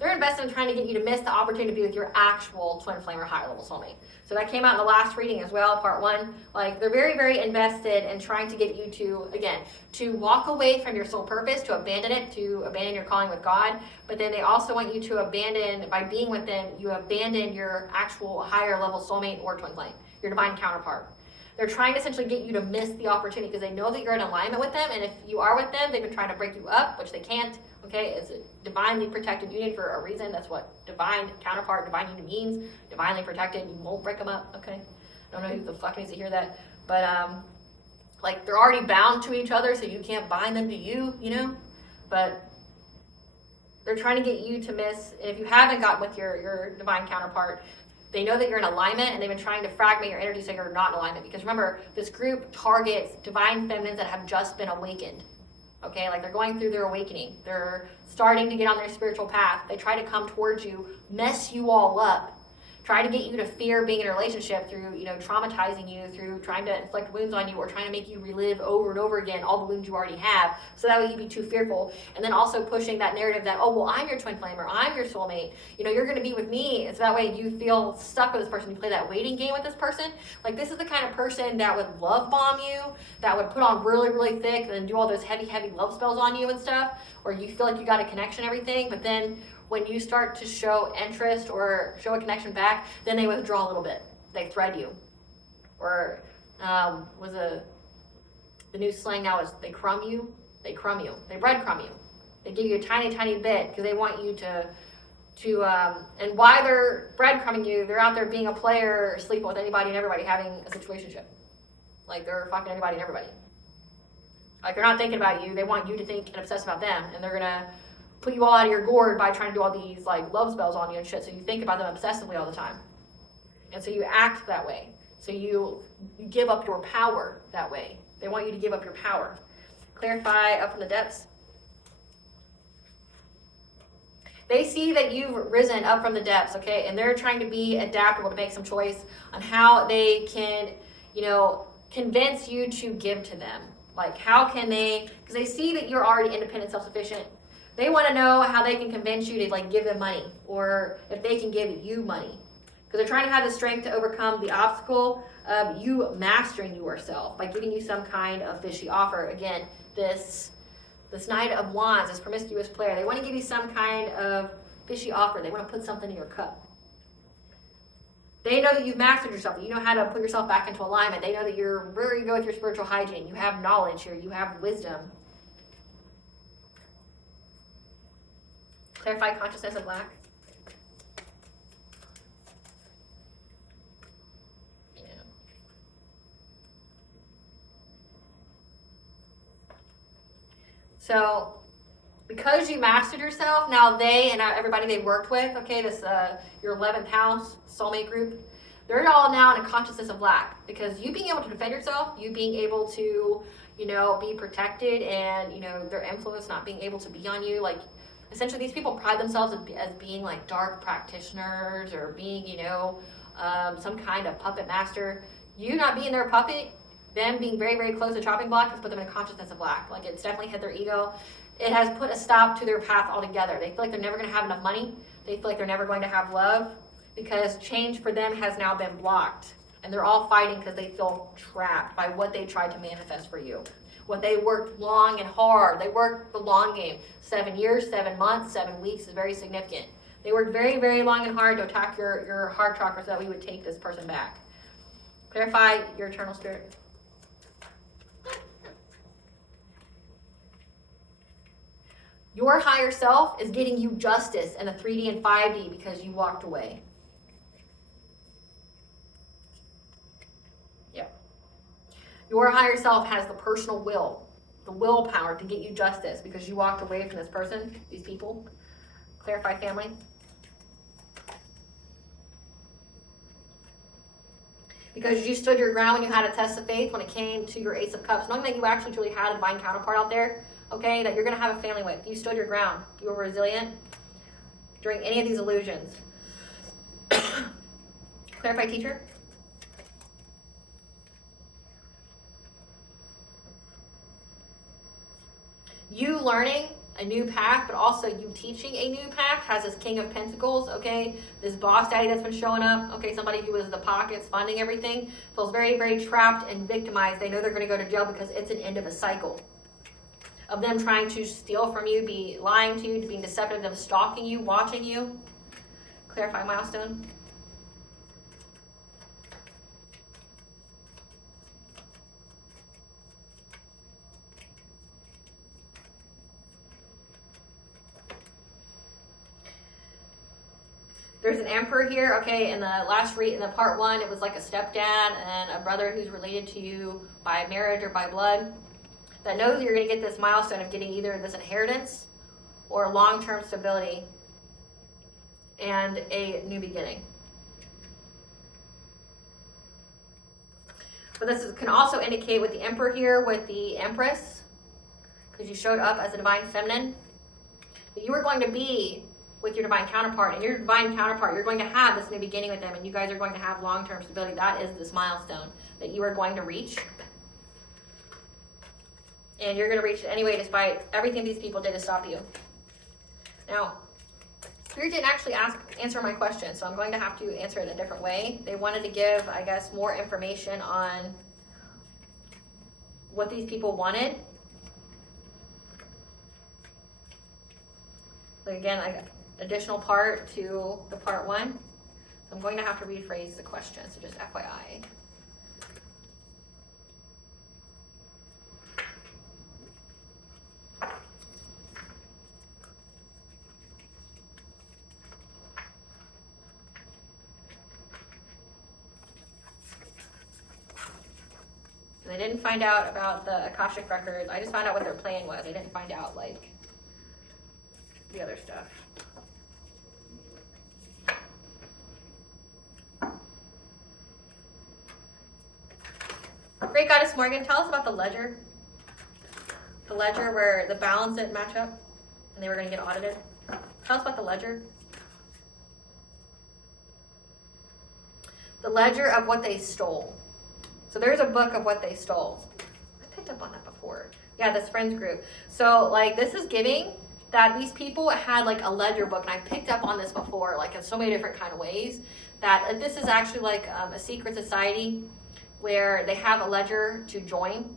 they're invested in trying to get you to miss the opportunity to be with your actual twin flame or higher level soulmate. So that came out in the last reading as well, part 1. Like, they're very, very invested in trying to get you to, again, to walk away from your soul purpose, to abandon it, to abandon your calling with God. But then they also want you to abandon, by being with them, you abandon your actual higher level soulmate or twin flame, your divine counterpart. They're trying to essentially get you to miss the opportunity because they know that you're in alignment with them. And if you are with them, they've been trying to break you up, which they can't. Okay, it's a divinely protected union for a reason. That's what divine counterpart, divine union means. Divinely protected. You won't break them up. Okay, I don't know who the fuck needs to hear that, but like, they're already bound to each other, so you can't bind them to you, you know. But they're trying to get you to miss. If you haven't gotten with your divine counterpart, they know that you're in alignment, and they've been trying to fragment your energy so you're not in alignment. Because remember, this group targets divine feminines that have just been awakened. Okay, like, they're going through their awakening. They're starting to get on their spiritual path. They try to come towards you, mess you all up, try to get you to fear being in a relationship through, you know, traumatizing you, through trying to inflict wounds on you, or trying to make you relive over and over again all the wounds you already have, so that way you'd be too fearful. And then also pushing that narrative that, oh, well, I'm your twin flame, or I'm your soulmate, you know, you're going to be with me, and so that way you feel stuck with this person. You play that waiting game with this person. Like, this is the kind of person that would love bomb you, that would put on really, really thick, and then do all those heavy love spells on you and stuff, or you feel like you got a connection and everything, but then when you start to show interest or show a connection back, then they withdraw a little bit. They thread you. Or the new slang now is they crumb you. They crumb you. They breadcrumb you. They give you a tiny bit because they want you to and why they're breadcrumbing you, they're out there being a player, sleeping with anybody and everybody, having a situationship. Like, they're fucking anybody and everybody. Like, they're not thinking about you. They want you to think and obsess about them, and they're gonna put you all out of your gourd by trying to do all these, like, love spells on you and shit, so you think about them obsessively all the time. And so you act that way. So you give up your power that way. They want you to give up your power. Clarify up from the depths. They see that you've risen up from the depths, okay, and they're trying to be adaptable, to make some choice on how they can, you know, convince you to give to them. Like, how can they, because they see that you're already independent, self-sufficient. They want to know how they can convince you to, like, give them money, or if they can give you money. Because they're trying to have the strength to overcome the obstacle of you mastering yourself by giving you some kind of fishy offer. Again, this Knight of Wands, this promiscuous player, they want to give you some kind of fishy offer. They want to put something in your cup. They know that you've mastered yourself. You know how to put yourself back into alignment. They know that you're very good with your spiritual hygiene. You have knowledge here. You have wisdom. Clarify consciousness of lack. Yeah. So, because you mastered yourself, now they and everybody they worked with, okay, this your 11th house soulmate group, they're all now in a consciousness of lack, because you being able to defend yourself, you being able to, you know, be protected, and, you know, their influence not being able to be on you, like, essentially these people pride themselves as being like dark practitioners, or being, you know, some kind of puppet master. You not being their puppet, them being very, very close to chopping block, has put them in a consciousness of lack. Like, it's definitely hit their ego. It has put a stop to their path altogether. They feel like they're never going to have enough money. They feel like they're never going to have love, because change for them has now been blocked. And they're all fighting because they feel trapped by what they tried to manifest for you. What they worked long and hard. They worked the long game. 7 years, 7 months, 7 weeks is very significant. They worked very, very long and hard to attack your heart chakra so that we would take this person back. Clarify your eternal spirit. Your higher self is getting you justice in a 3D and 5D because you walked away. Yep. Your higher self has the personal will, the willpower to get you justice because you walked away from this person, these people. Clarify, family. Because you stood your ground when you had a test of faith when it came to your Ace of Cups, knowing that you actually truly had a divine counterpart out there, okay, that you're going to have a family with. You stood your ground. You were resilient during any of these illusions. Clarify, teacher. You learning a new path, but also you teaching a new path has this King of Pentacles, okay? This boss daddy that's been showing up, okay? Somebody who was in the pockets funding everything, feels very, very trapped and victimized. They know they're going to go to jail because it's an end of a cycle of them trying to steal from you, be lying to you, being deceptive, them stalking you, watching you. Clarify, milestone. There's an emperor here, okay, in the last in the part 1, it was like a stepdad and a brother who's related to you by marriage or by blood that knows you're going to get this milestone of getting either this inheritance or long-term stability and a new beginning. But this can also indicate with the emperor here, with the empress, because you showed up as a divine feminine, that you are going to be with your divine counterpart, and your divine counterpart, you're going to have this new beginning with them, and you guys are going to have long-term stability. That is this milestone that you are going to reach. And you're going to reach it anyway, despite everything these people did to stop you. Now, Spirit didn't actually answer my question, so I'm going to have to answer it in a different way. They wanted to give, I guess, more information on what these people wanted. But again, I got additional part to the part 1. So I'm going to have to rephrase the question, so just FYI. They didn't find out about the Akashic records. I just found out what their plan was. I didn't find out, like, the other stuff. Great Goddess Morgan, tell us about the ledger. The ledger where the balance didn't match up and they were going to get audited. Tell us about the ledger. The ledger of what they stole. So there's a book of what they stole. I picked up on that before. Yeah, this friends group. So like this is giving that these people had like a ledger book, and I picked up on this before, like in so many different kind of ways, that this is actually like a secret society where they have a ledger to join.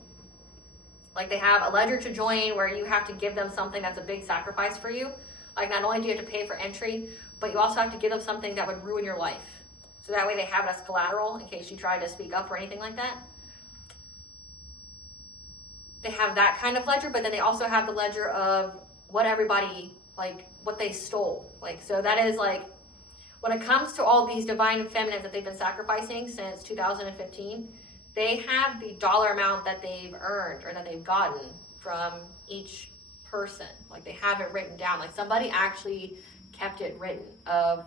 Like they have a ledger to join where you have to give them something that's a big sacrifice for you. Like not only do you have to pay for entry, but you also have to give them something that would ruin your life. So that way they have it as collateral in case you try to speak up or anything like that. They have that kind of ledger, but then they also have the ledger of what everybody, like what they stole. Like, so that is like, when it comes to all these divine feminines that they've been sacrificing since 2015, they have the dollar amount that they've earned or that they've gotten from each person. Like they have it written down. Like somebody actually kept it written of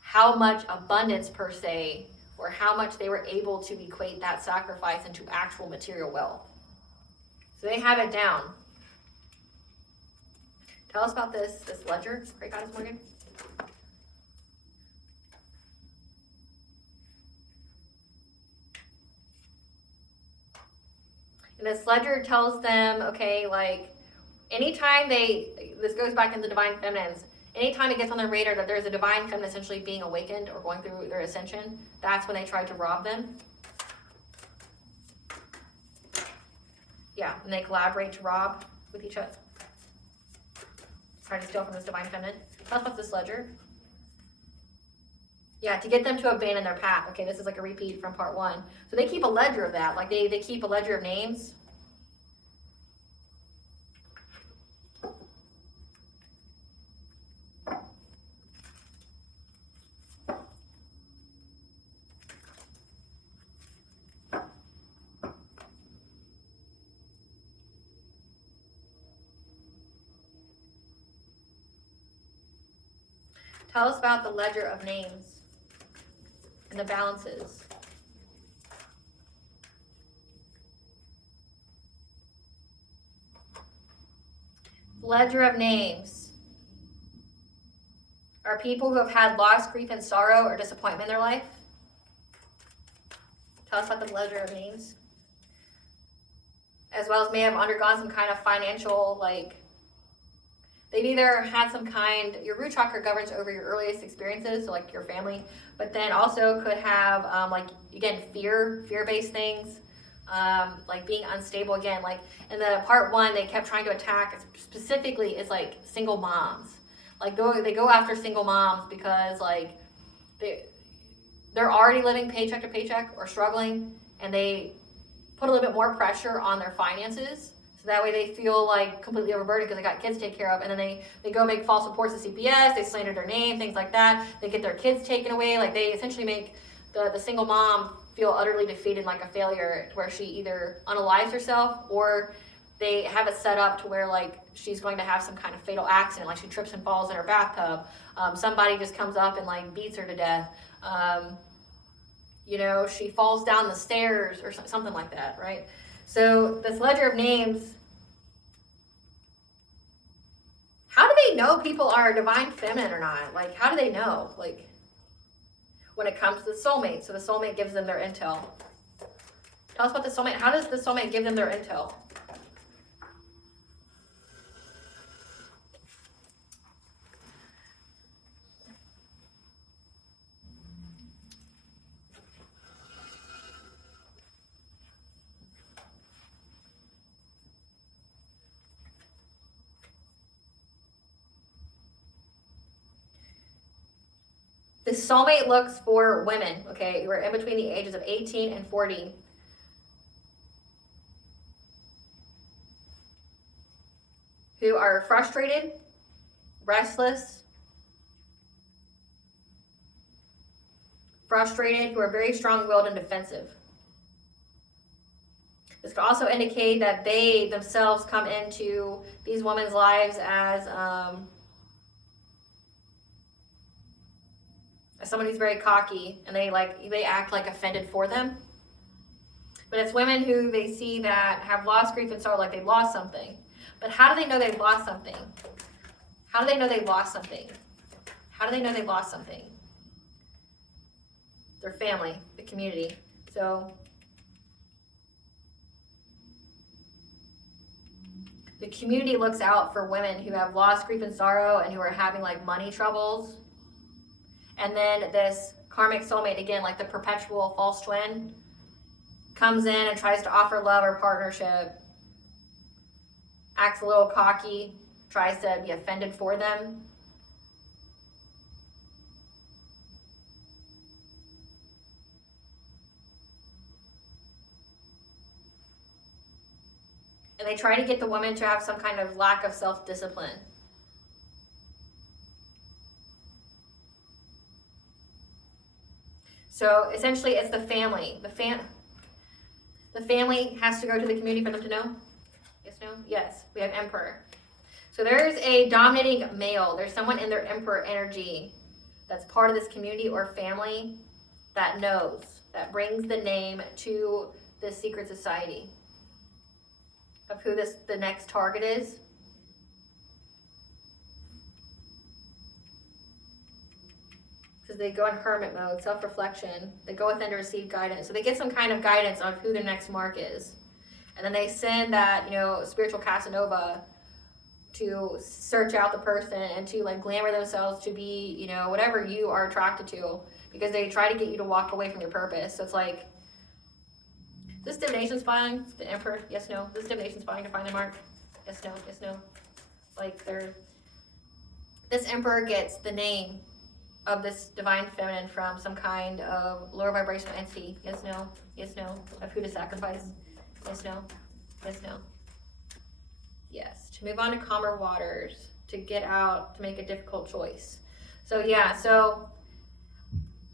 how much abundance per se, or how much they were able to equate that sacrifice into actual material wealth. So they have it down. Tell us about this ledger, Great Goddess Morgan. And this ledger tells them, okay, like anytime this goes back into divine feminines, anytime it gets on their radar that there's a divine feminine essentially being awakened or going through their ascension, that's when they try to rob them. Yeah, and they collaborate to rob with each other. Trying to steal from this divine feminine. Tell us about this ledger. Yeah, to get them to abandon their path. Okay, this is like a repeat from part 1. So they keep a ledger of that. Like they keep a ledger of names. Tell us about the ledger of names and the balances. Ledger of names are people who have had loss, grief, and sorrow or disappointment in their life. Tell us about the ledger of names. As well as may have undergone some kind of financial, like, they've either had some kind, your root chakra governs over your earliest experiences, so like your family, but then also could have, like, again, fear-based things, like being unstable again. Like in the part 1, they kept trying to attack, specifically, it's like single moms. Like they go after single moms because like they're already living paycheck to paycheck or struggling, and they put a little bit more pressure on their finances. That way they feel like completely overburdened because they got kids to take care of, and then they go make false reports to CPS, they slander their name, things like that. They get their kids taken away. Like they essentially make the single mom feel utterly defeated, like a failure, where she either unalives herself or they have it set up to where like she's going to have some kind of fatal accident, like she trips and falls in her bathtub. Somebody just comes up and like beats her to death. You know, she falls down the stairs or something like that, right? So this ledger of names, how do they know people are divine feminine or not? Like, how do they know? Like, when it comes to the soulmate. So the soulmate gives them their intel. Tell us about the soulmate. How does the soulmate give them their intel? The soulmate looks for women, okay, who are in between the ages of 18 and 40. Who are frustrated, restless, who are very strong-willed and defensive. This could also indicate that they themselves come into these women's lives as someone who's very cocky, and they act like offended for them. But it's women who they see that have lost, grief, and sorrow, like they lost something. But how do they know they've lost something? How do they know they've lost something? How do they know they've lost something? Their family, the community. So the community looks out for women who have lost, grief, and sorrow, and who are having like money troubles. And then this karmic soulmate, again, like the perpetual false twin, comes in and tries to offer love or partnership, acts a little cocky, tries to be offended for them. And they try to get the woman to have some kind of lack of self-discipline. So essentially, it's the family. The family has to go to the community for them to know. Yes, no? Yes. We have emperor. So there's a dominating male. There's someone in their emperor energy that's part of this community or family that knows, that brings the name to this secret society of who the next target is. Because they go in hermit mode, self-reflection. They go within to receive guidance. So they get some kind of guidance on who their next mark is. And then they send that, spiritual Casanova to search out the person and to like glamour themselves to be, whatever you are attracted to. Because they try to get you to walk away from your purpose. So it's like This divination spying, the Emperor, yes, no. This divination spying to find the mark, yes, no, yes, no. Like this Emperor gets the name of this divine feminine from some kind of lower vibrational entity, yes, no, yes, no. Of who to sacrifice, yes, no, yes, no. Yes, to move on to calmer waters, to get out, to make a difficult choice. So yeah, so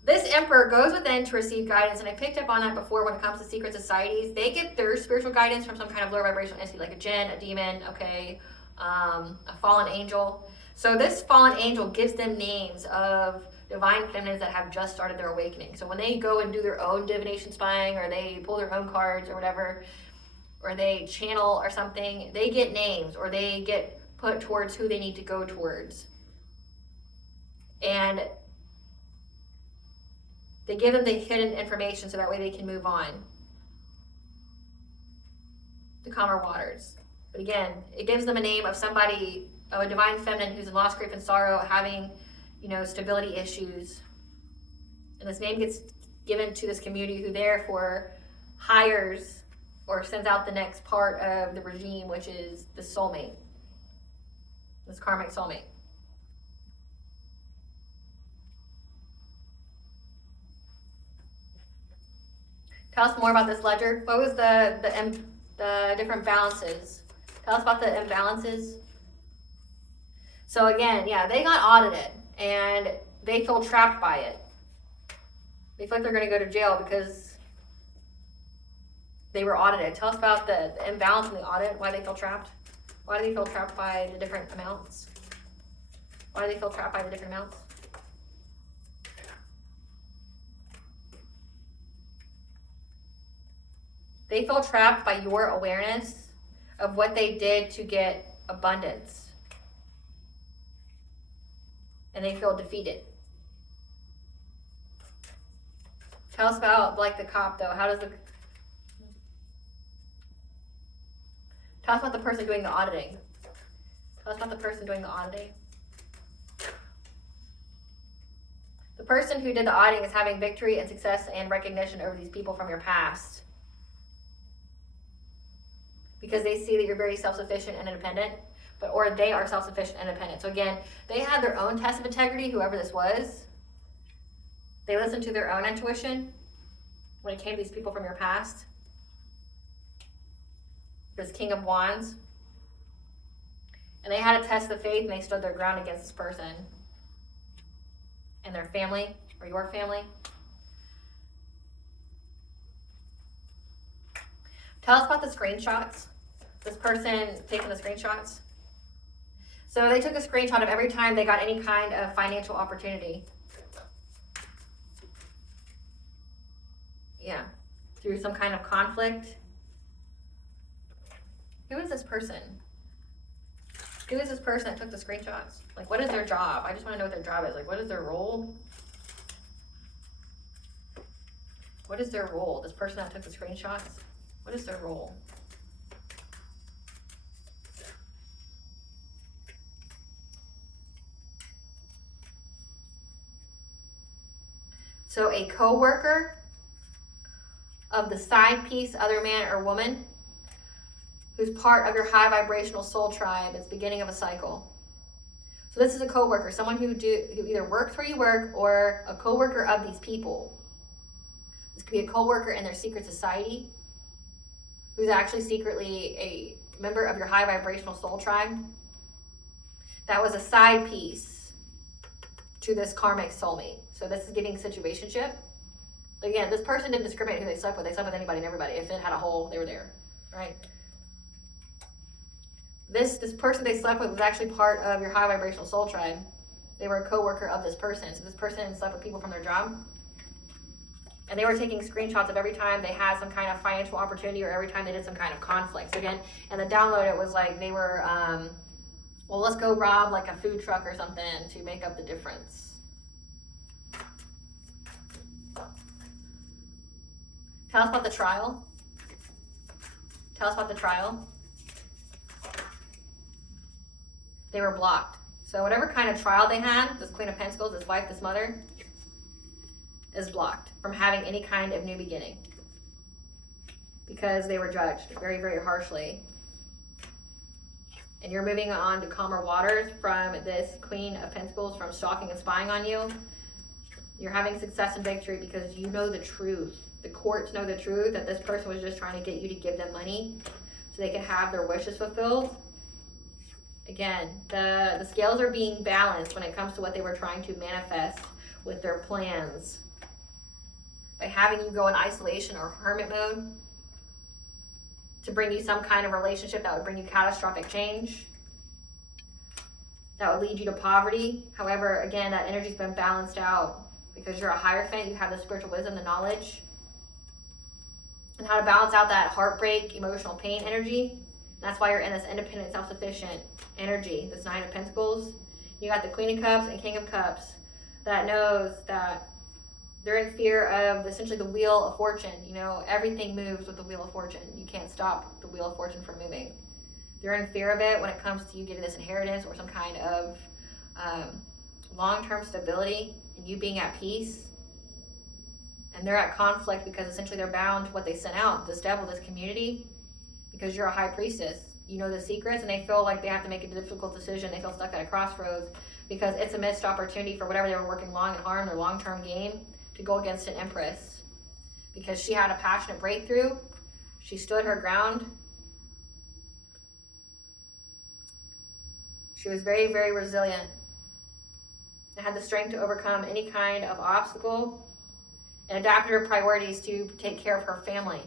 this Emperor goes within to receive guidance, and I picked up on that before when it comes to secret societies. They get their spiritual guidance from some kind of lower vibrational entity, like a jinn, a demon, okay, a fallen angel. So this fallen angel gives them names of divine feminines that have just started their awakening. So when they go and do their own divination spying, or they pull their own cards or whatever, or they channel or something, they get names, or they get put towards who they need to go towards. And they give them the hidden information so that way they can move on to calmer waters. But again, it gives them a name of somebody, of a divine feminine who's in loss, grief, and sorrow, having, stability issues. And this name gets given to this community, who therefore hires or sends out the next part of the regime, which is the soulmate, this karmic soulmate. Tell us more about this ledger. What was the different balances? Tell us about the imbalances. So again, yeah, they got audited and they feel trapped by it. They feel like they're going to go to jail because they were audited. Tell us about the imbalance in the audit, why they feel trapped. Why do they feel trapped by the different amounts? Why do they feel trapped by the different amounts? They feel trapped by your awareness of what they did to get abundance. And they feel defeated. Tell us about, like, the cop, though. Tell us about the person doing the auditing. Tell us about the person doing the auditing. The person who did the auditing is having victory and success and recognition over these people from your past, because they see that you're very self-sufficient and independent, or they are self-sufficient and independent. So again, they had their own test of integrity, whoever this was. They listened to their own intuition when it came to these people from your past. This King of Wands. And they had a test of faith, and they stood their ground against this person and their family, or your family. Tell us about the screenshots. This person taking the screenshots. So they took a screenshot of every time they got any kind of financial opportunity. Yeah, through some kind of conflict. Who is this person? Who is this person that took the screenshots? Like, what is their job? I just want to know what their job is. Like, what is their role? What is their role? This person that took the screenshots? What is their role? So a co-worker of the side piece, other man or woman, who's part of your high vibrational soul tribe. It's beginning of a cycle. So this is a co-worker, someone who either works where you work, or a co-worker of these people. This could be a co-worker in their secret society, who's actually secretly a member of your high vibrational soul tribe. That was a side piece to this karmic soulmate. So this is giving situationship. Again, this person didn't discriminate who they slept with. They slept with anybody and everybody. If it had a hole, they were there, right? This person they slept with was actually part of your high vibrational soul tribe. They were a co-worker of this person. So this person slept with people from their job. And they were taking screenshots of every time they had some kind of financial opportunity, or every time they did some kind of conflict. So again, and the download, it was like they were, well, let's go rob like a food truck or something to make up the difference. Tell us about the trial. Tell us about the trial. They were blocked. So whatever kind of trial they had, this Queen of Pentacles, this wife, this mother, is blocked from having any kind of new beginning. because they were judged very, very harshly. And you're moving on to calmer waters from this Queen of Pentacles, from stalking and spying on you. You're having success and victory because you know the truth. The courts know the truth, that this person was just trying to get you to give them money so they can have their wishes fulfilled. Again, the scales are being balanced when it comes to what they were trying to manifest with their plans. By having you go in isolation or hermit mode to bring you some kind of relationship that would bring you catastrophic change, that would lead you to poverty. However, again, that energy's been balanced out because you're a Hierophant. You have the spiritual wisdom, the knowledge, and how to balance out that heartbreak, emotional pain energy. That's why you're in this independent, self-sufficient energy, this Nine of Pentacles. You got the Queen of Cups and King of Cups that knows that they're in fear of essentially the Wheel of Fortune. You know, everything moves with the Wheel of Fortune. You can't stop the Wheel of Fortune from moving. They're in fear of it when it comes to you getting this inheritance or some kind of long-term stability and you being at peace. And they're at conflict because essentially they're bound to what they sent out, this devil, this community, because you're a high priestess. You know the secrets, and they feel like they have to make a difficult decision. They feel stuck at a crossroads because it's a missed opportunity for whatever they were working long and hard, their long-term game, to go against an empress. Because she had a passionate breakthrough. She stood her ground. She was very, very resilient and had the strength to overcome any kind of obstacle and adapted her priorities to take care of her family.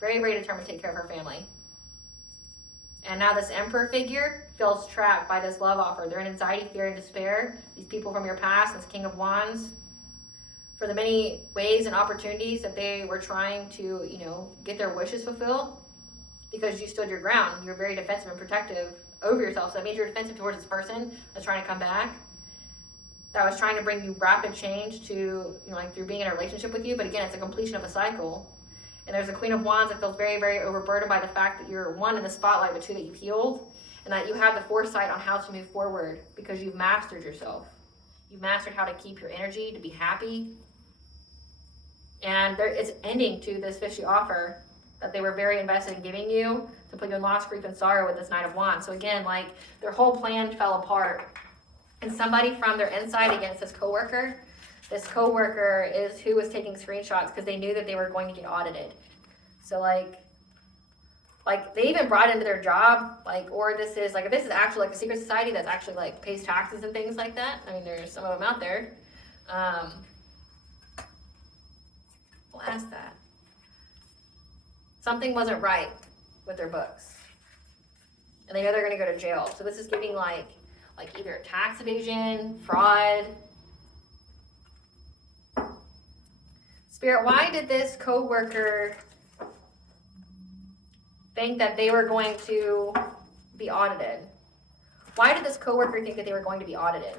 Very, very determined to take care of her family. And now this Emperor figure feels trapped by this love offer. They're in anxiety, fear, and despair. These people from your past, this King of Wands, for the many ways and opportunities that they were trying to, get their wishes fulfilled, because you stood your ground. You're very defensive and protective over yourself. So that means you're defensive towards this person that's trying to come back, that was trying to bring you rapid change to, through being in a relationship with you. But again, it's a completion of a cycle. And there's a Queen of Wands that feels very, very overburdened by the fact that you're, one, in the spotlight, but two, that you've healed, and that you have the foresight on how to move forward because you've mastered yourself. You've mastered how to keep your energy, to be happy. And it's ending to this fishy offer that they were very invested in giving you to put you in loss, grief, and sorrow with this Knight of Wands. So again, their whole plan fell apart. And somebody from their inside against this coworker, this coworker is who was taking screenshots because they knew that they were going to get audited. So they even brought into their job, or this is if this is actually a secret society that's actually pays taxes and things like that. I mean, there's some of them out there. We'll ask that. Something wasn't right with their books, and they know they're going to go to jail. So this is giving either tax evasion, fraud. Spirit, why did this coworker think that they were going to be audited? Why did this coworker think that they were going to be audited?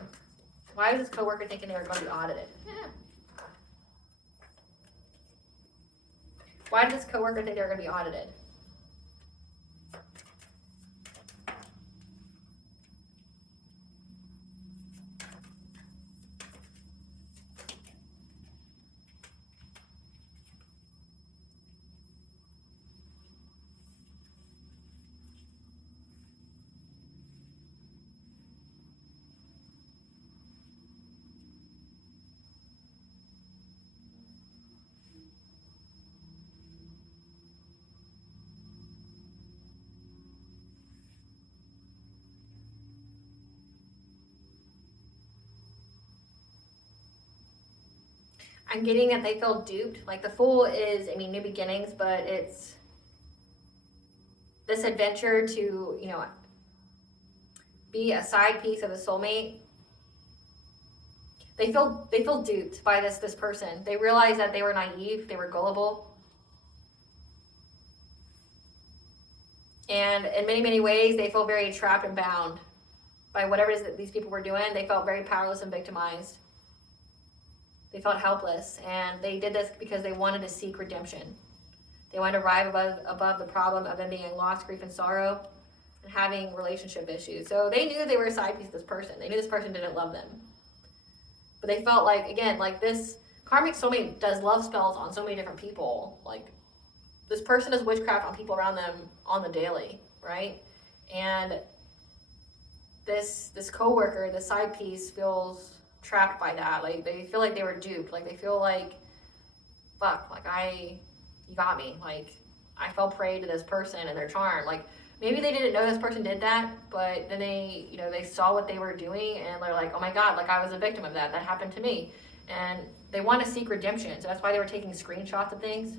Why was this coworker thinking they were going to be audited? Why did this coworker think they were going to be audited? I'm getting that they feel duped. The Fool is, new beginnings, but it's this adventure to, be a side piece of a soulmate. They feel duped by this person. They realize that they were naive, they were gullible. And in many, many ways, they feel very trapped and bound by whatever it is that these people were doing. They felt very powerless and victimized. They felt helpless, and they did this because they wanted to seek redemption. They wanted to rise above the problem of them being in loss, grief, and sorrow, and having relationship issues. So they knew they were a side piece of this person. They knew this person didn't love them. But they felt this karmic soulmate does love spells on so many different people. this person does witchcraft on people around them on the daily, right? And this coworker, the side piece, feels trapped by that. Like they feel like they were duped. Like they feel like, fuck, like you got me. Like I fell prey to this person and their charm. Like maybe they didn't know this person did that, but then they, you know, they saw what they were doing and they're like, oh my God, like I was a victim of that. That happened to me. And they want to seek redemption. So that's why they were taking screenshots of things.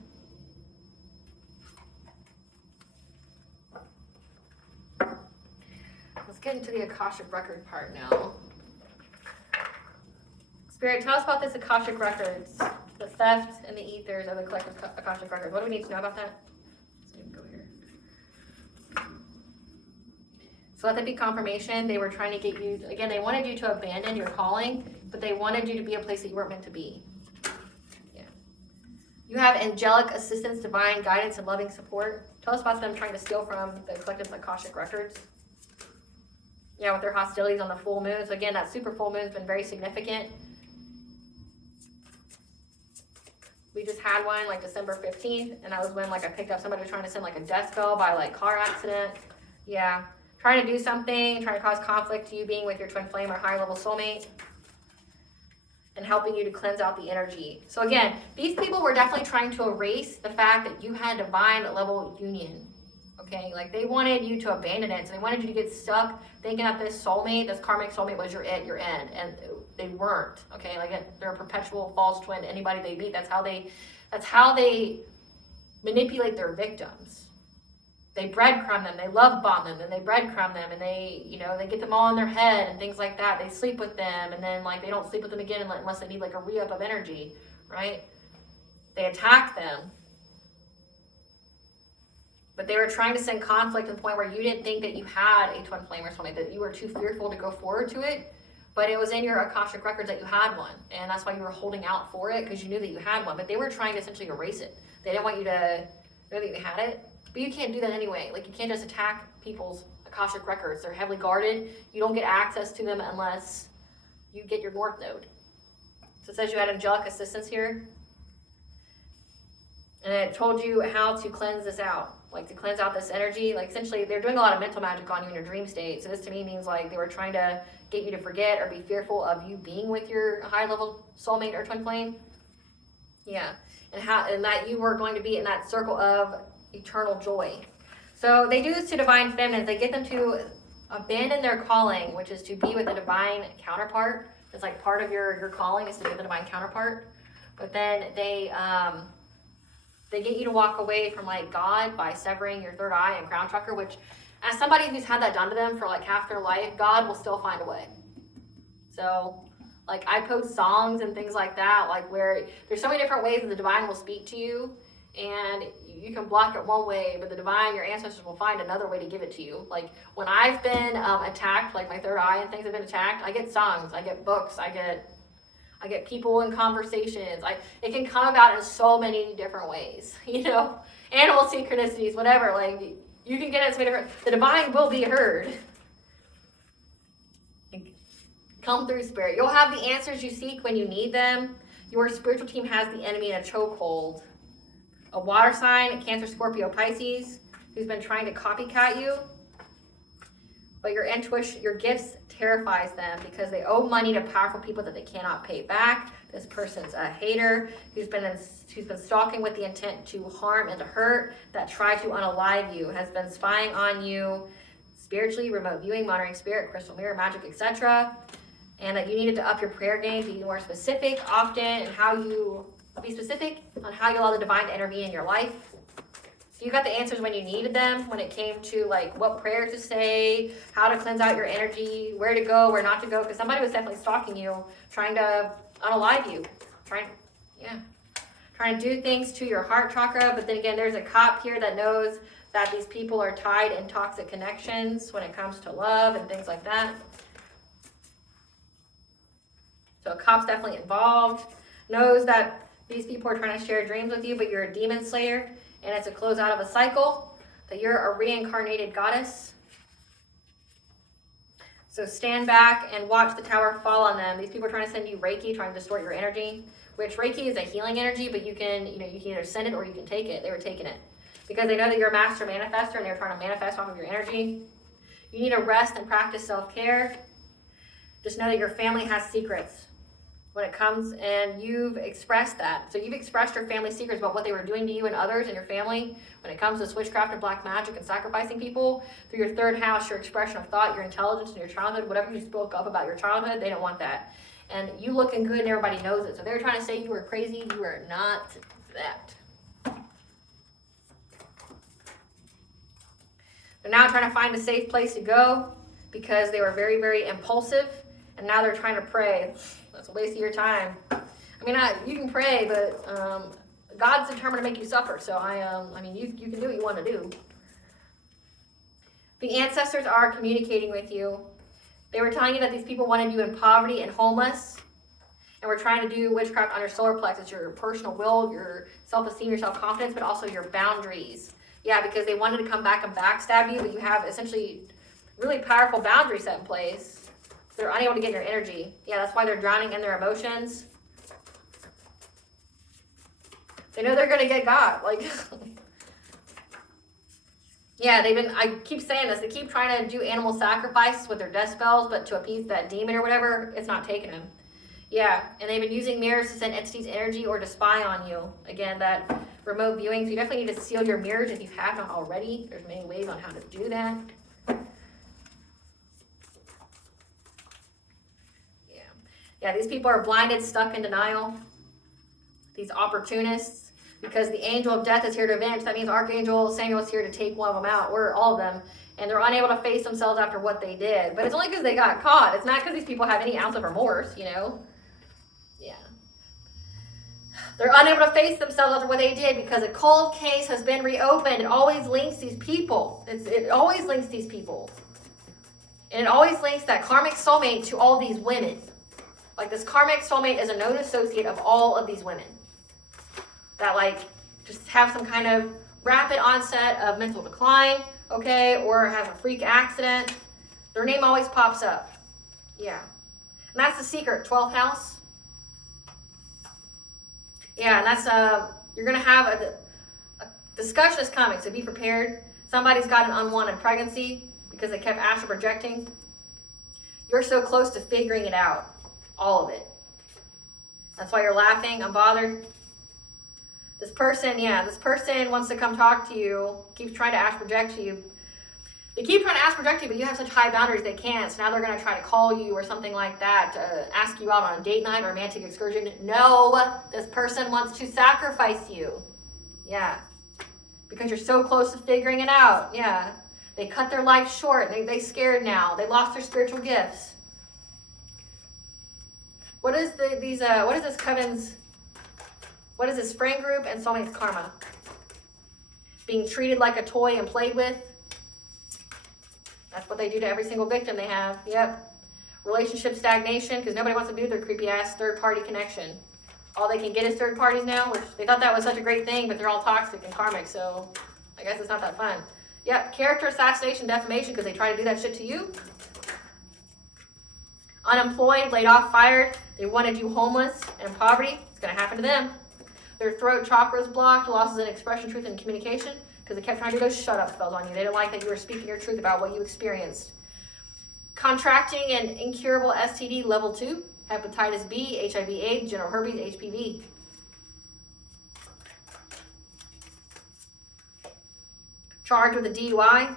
Let's get into the Akashic record part now. Spirit, tell us about this Akashic records, the theft and the ethers of the collective Akashic records. What do we need to know about that? Let's go here. So let that be confirmation. They were trying to get you, again, they wanted you to abandon your calling, but they wanted you to be a place that you weren't meant to be. Yeah. You have angelic assistance, divine guidance, and loving support. Tell us about them trying to steal from the collective Akashic records. Yeah, with their hostilities on the full moon. So again, that super full moon has been very significant. We just had one like December 15th, and that was when like I picked up somebody trying to send like a death spell by like car accident. Yeah. Trying to do something, trying to cause conflict to you being with your twin flame or high level soulmate, and helping you to cleanse out the energy. So again, these people were definitely trying to erase the fact that you had divine level union. Okay, like they wanted you to abandon it. So they wanted you to get stuck thinking that this soulmate, this karmic soulmate was your end, and they weren't. Okay, like they're a perpetual false twin to anybody they meet. That's how they manipulate their victims. They breadcrumb them, they love bomb them, and they breadcrumb them, and they, you know, they get them all in their head and things like that. They sleep with them, and then like they don't sleep with them again unless they need like a re-up of energy, right? They attack them. But they were trying to send conflict to the point where you didn't think that you had a twin flame or something, that you were too fearful to go forward to it. But it was in your Akashic records that you had one. And that's why you were holding out for it, because you knew that you had one. But they were trying to essentially erase it. They didn't want you to know that you had it. But you can't do that anyway. Like you can't just attack people's Akashic records. They're heavily guarded. You don't get access to them unless you get your North Node. So it says you had angelic assistance here. And it told you how to cleanse this out. Like to cleanse out this energy. Like essentially they're doing a lot of mental magic on you in your dream state. So this to me means like they were trying to get you to forget or be fearful of you being with your high level soulmate or twin flame. Yeah. And that you were going to be in that circle of eternal joy. So they do this to divine feminines. They get them to abandon their calling, which is to be with a divine counterpart. It's like part of your calling is to be with a divine counterpart. But then they get you to walk away from like God by severing your third eye and crown chakra, which as somebody who's had that done to them for like half their life, God will still find a way. So like I post songs and things like that, like where there's so many different ways that the divine will speak to you, and you can block it one way, but the divine, your ancestors will find another way to give it to you. Like when I've been attacked, like my third eye and things have been attacked, I get songs, I get books, I get people in conversations. It can come about in so many different ways, you know, animal synchronicities, whatever. Like you can get it so many different. The divine will be heard. Come through, spirit. You'll have the answers you seek when you need them. Your spiritual team has the enemy in a chokehold. A water sign, a Cancer, Scorpio, Pisces, who's been trying to copycat you. But your intuition, your gifts terrifies them because they owe money to powerful people that they cannot pay back. This person's a hater who's been stalking with the intent to harm and to hurt, that try to unalive you, has been spying on you spiritually, remote viewing, monitoring spirit, crystal mirror, magic, etc. And that you needed to up your prayer game, be more specific often, and be specific on how you allow the divine to intervene in your life. So you got the answers when you needed them, when it came to like what prayers to say, how to cleanse out your energy, where to go, where not to go, because somebody was definitely stalking you, trying to unalive you, trying to do things to your heart chakra. But then again, there's a cop here that knows that these people are tied in toxic connections when it comes to love and things like that. So a cop's definitely involved, knows that these people are trying to share dreams with you, but you're a demon slayer, and it's a closeout of a cycle, that you're a reincarnated goddess. So stand back and watch the tower fall on them. These people are trying to send you Reiki, trying to distort your energy, which Reiki is a healing energy, but you can either send it or you can take it. They were taking it. because they know that you're a master manifester and they're trying to manifest off of your energy. You need to rest and practice self-care. Just know that your family has secrets when it comes, and you've expressed that. So you've expressed your family secrets about what they were doing to you and others in your family when it comes to witchcraft and black magic and sacrificing people. Through your third house, your expression of thought, your intelligence, and your childhood, whatever you spoke up about your childhood, they don't want that. And you looking good and everybody knows it. So they're trying to say you were crazy. You are not that. They're now trying to find a safe place to go because they were very, very impulsive. And now they're trying to pray. That's a waste of your time. I mean, you can pray, but God's determined to make you suffer. So I mean, you can do what you want to do. The ancestors are communicating with you. They were telling you that these people wanted you in poverty and homeless, and we're trying to do witchcraft on your solar plexus, your personal will, your self-esteem, your self-confidence, but also your boundaries. Yeah, because they wanted to come back and backstab you, but you have essentially really powerful boundaries set in place. They're unable to get your energy. Yeah, that's why they're drowning in their emotions. They know they're going to get got. Like, yeah, I keep saying this, they keep trying to do animal sacrifices with their death spells, but to appease that demon or whatever, it's not taking them. Yeah, and they've been using mirrors to send entities energy or to spy on you. Again, that remote viewing, so you definitely need to seal your mirrors if you have not already. There's many ways on how to do that. Yeah, these people are blinded, stuck in denial. These opportunists, because the angel of death is here to avenge. That means Archangel Samuel is here to take one of them out, or all of them. And they're unable to face themselves after what they did. But it's only because they got caught. It's not because these people have any ounce of remorse, you know? Yeah. They're unable to face themselves after what they did because a cold case has been reopened. It always links these people. It always links these people. And it always links that karmic soulmate to all these women. Like, this karmic soulmate is a known associate of all of these women that, like, just have some kind of rapid onset of mental decline, okay, or have a freak accident. Their name always pops up. Yeah. And that's the secret, 12th house. Yeah, and that's, you're going to have a discussion is coming, so be prepared. Somebody's got an unwanted pregnancy because they kept astral projecting. You're so close to figuring it out. All of it. That's why you're laughing, unbothered. This person wants to come talk to you, keeps trying to astral project you. They keep trying to astral project you, but you have such high boundaries they can't. So now they're going to try to call you or something like that to ask you out on a date night or romantic excursion. No, this person wants to sacrifice you. Yeah. Because you're so close to figuring it out. Yeah. They cut their life short. They scared now. They lost their spiritual gifts. What is this Coven's, what is this friend group and soulmate's karma? Being treated like a toy and played with. That's what they do to every single victim they have. Yep. Relationship stagnation, because nobody wants to do their creepy ass third party connection. All they can get is third parties now, which they thought that was such a great thing, but they're all toxic and karmic, so I guess it's not that fun. Yep. Character assassination, defamation, because they try to do that shit to you. Unemployed, laid off, fired. They wanted you homeless and in poverty. It's going to happen to them. Their throat chakras blocked, losses in expression, truth, and communication because they kept trying to do those shut-up spells on you. They didn't like that you were speaking your truth about what you experienced. Contracting an incurable STD level 2, hepatitis B, HIV, AIDS, genital herpes, HPV. Charged with a DUI.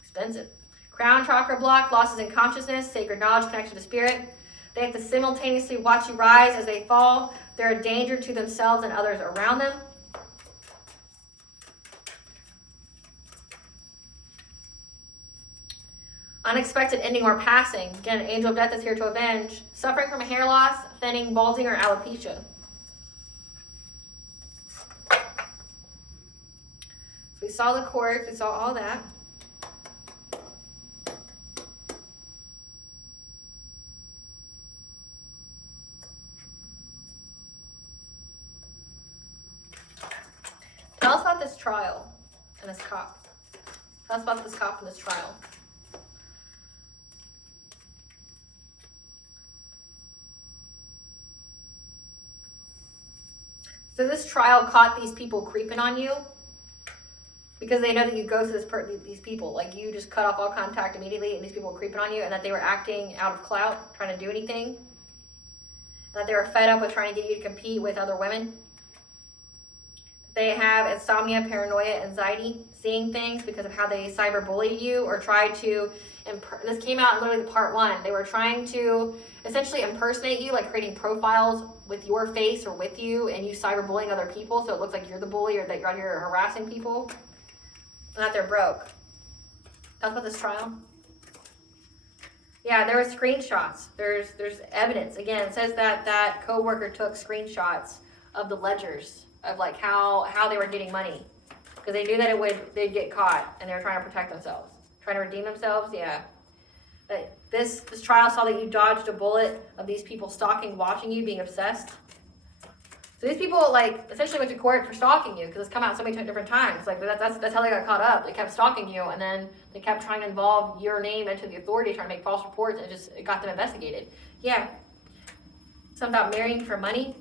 Expensive. Crown chakra block, losses in consciousness, sacred knowledge, connection to spirit. They have to simultaneously watch you rise as they fall. They're a danger to themselves and others around them. Unexpected ending or passing. Again, angel of death is here to avenge. Suffering from hair loss, thinning, balding, or alopecia. So we saw the cords, we saw all that. Tell us about this trial and this cop. Tell us about this cop and this trial. So this trial caught these people creeping on you because they know that you go to these people. Like, you just cut off all contact immediately, and these people were creeping on you, and that they were acting out of clout, trying to do anything. That they were fed up with trying to get you to compete with other women. They have insomnia, paranoia, anxiety, seeing things because of how they cyberbullied you or tried to, this came out in literally part 1. They were trying to essentially impersonate you, like creating profiles with your face or with you, and you cyberbullying other people so it looks like you're the bully or that you're out here harassing people, and that they're broke. That's what this trial. Yeah, there were screenshots. There's evidence. Again, it says that that co-worker took screenshots of the ledgers of like how they were getting money, because they knew that they'd get caught, and they were trying to protect themselves, trying to redeem themselves. Yeah. But this trial saw that you dodged a bullet of these people stalking, watching you, being obsessed. So these people like essentially went to court for stalking you, because it's come out so many different times. Like that's how they got caught up. They kept stalking you, and then they kept trying to involve your name into the authority, trying to make false reports, and it got them investigated. Yeah. Something about marrying for money.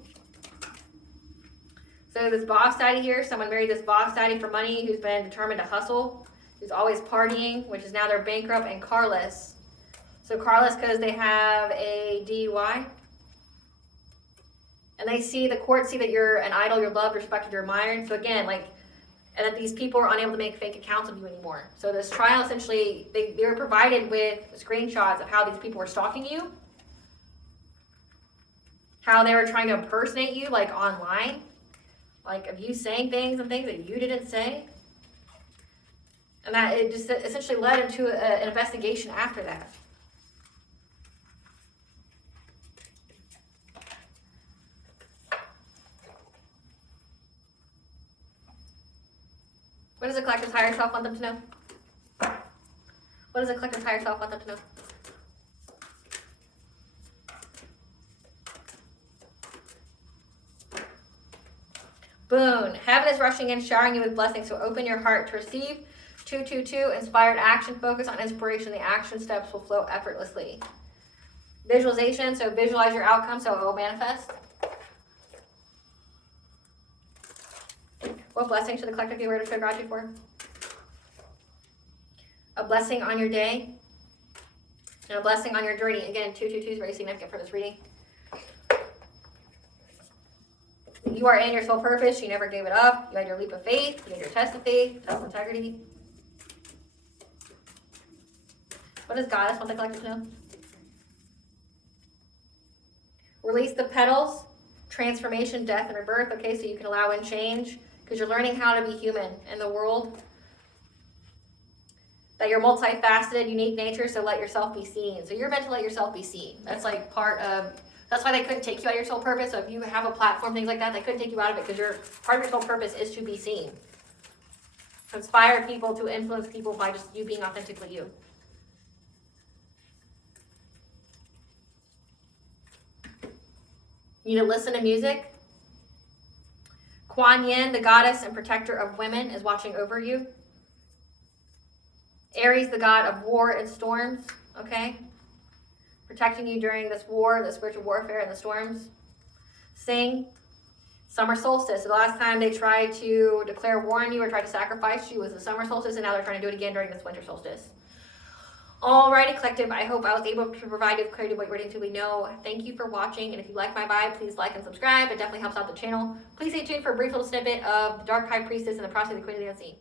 So this boss daddy here, someone married this boss daddy for money who's been determined to hustle, who's always partying, which is now they're bankrupt and carless. So carless because they have a DUI. And the courts see that you're an idol, you're loved, respected, you're admired. So again, and that these people are unable to make fake accounts of you anymore. So this trial, essentially, they were provided with screenshots of how these people were stalking you, how they were trying to impersonate you, like online, like of you saying things and things that you didn't say. And that it just essentially led into an investigation after that. What does the collector's higher self want them to know? What does the collector's higher self want them to know? Boon. Heaven is rushing in, showering you with blessings, so open your heart to receive. 222, inspired action. Focus on inspiration. The action steps will flow effortlessly. Visualization, so visualize your outcome so it will manifest. What blessing should the collective be aware to show gratitude for? A blessing on your day. And a blessing on your journey. Again, 222 is very significant for this reading. You are in your soul purpose. You never gave it up. You had your leap of faith. You had your test of faith. Test of integrity. What does Goddess want the collective to know? Release the petals. Transformation, death, and rebirth. Okay, so you can allow in change. Because you're learning how to be human in the world. That you're multifaceted, unique nature, so let yourself be seen. So you're meant to let yourself be seen. That's like part of, that's why they couldn't take you out of your soul purpose. So if you have a platform, things like that, they couldn't take you out of it because part of your soul purpose is to be seen. To inspire people, to influence people by just you being authentically you. You need to listen to music. Kuan Yin, the goddess and protector of women, is watching over you. Aries, the god of war and storms, okay? Protecting you during this war, the spiritual warfare and the storms. Sing, summer solstice. So the last time they tried to declare war on you or tried to sacrifice you was the summer solstice, and now they're trying to do it again during this winter solstice. Alrighty, collective, I hope I was able to provide you with clarity of what you're ready to know. Thank you for watching, and if you like my vibe, please like and subscribe. It definitely helps out the channel. Please stay tuned for a brief little snippet of the Dark High Priestess and the Process of the Queen of the Unseen.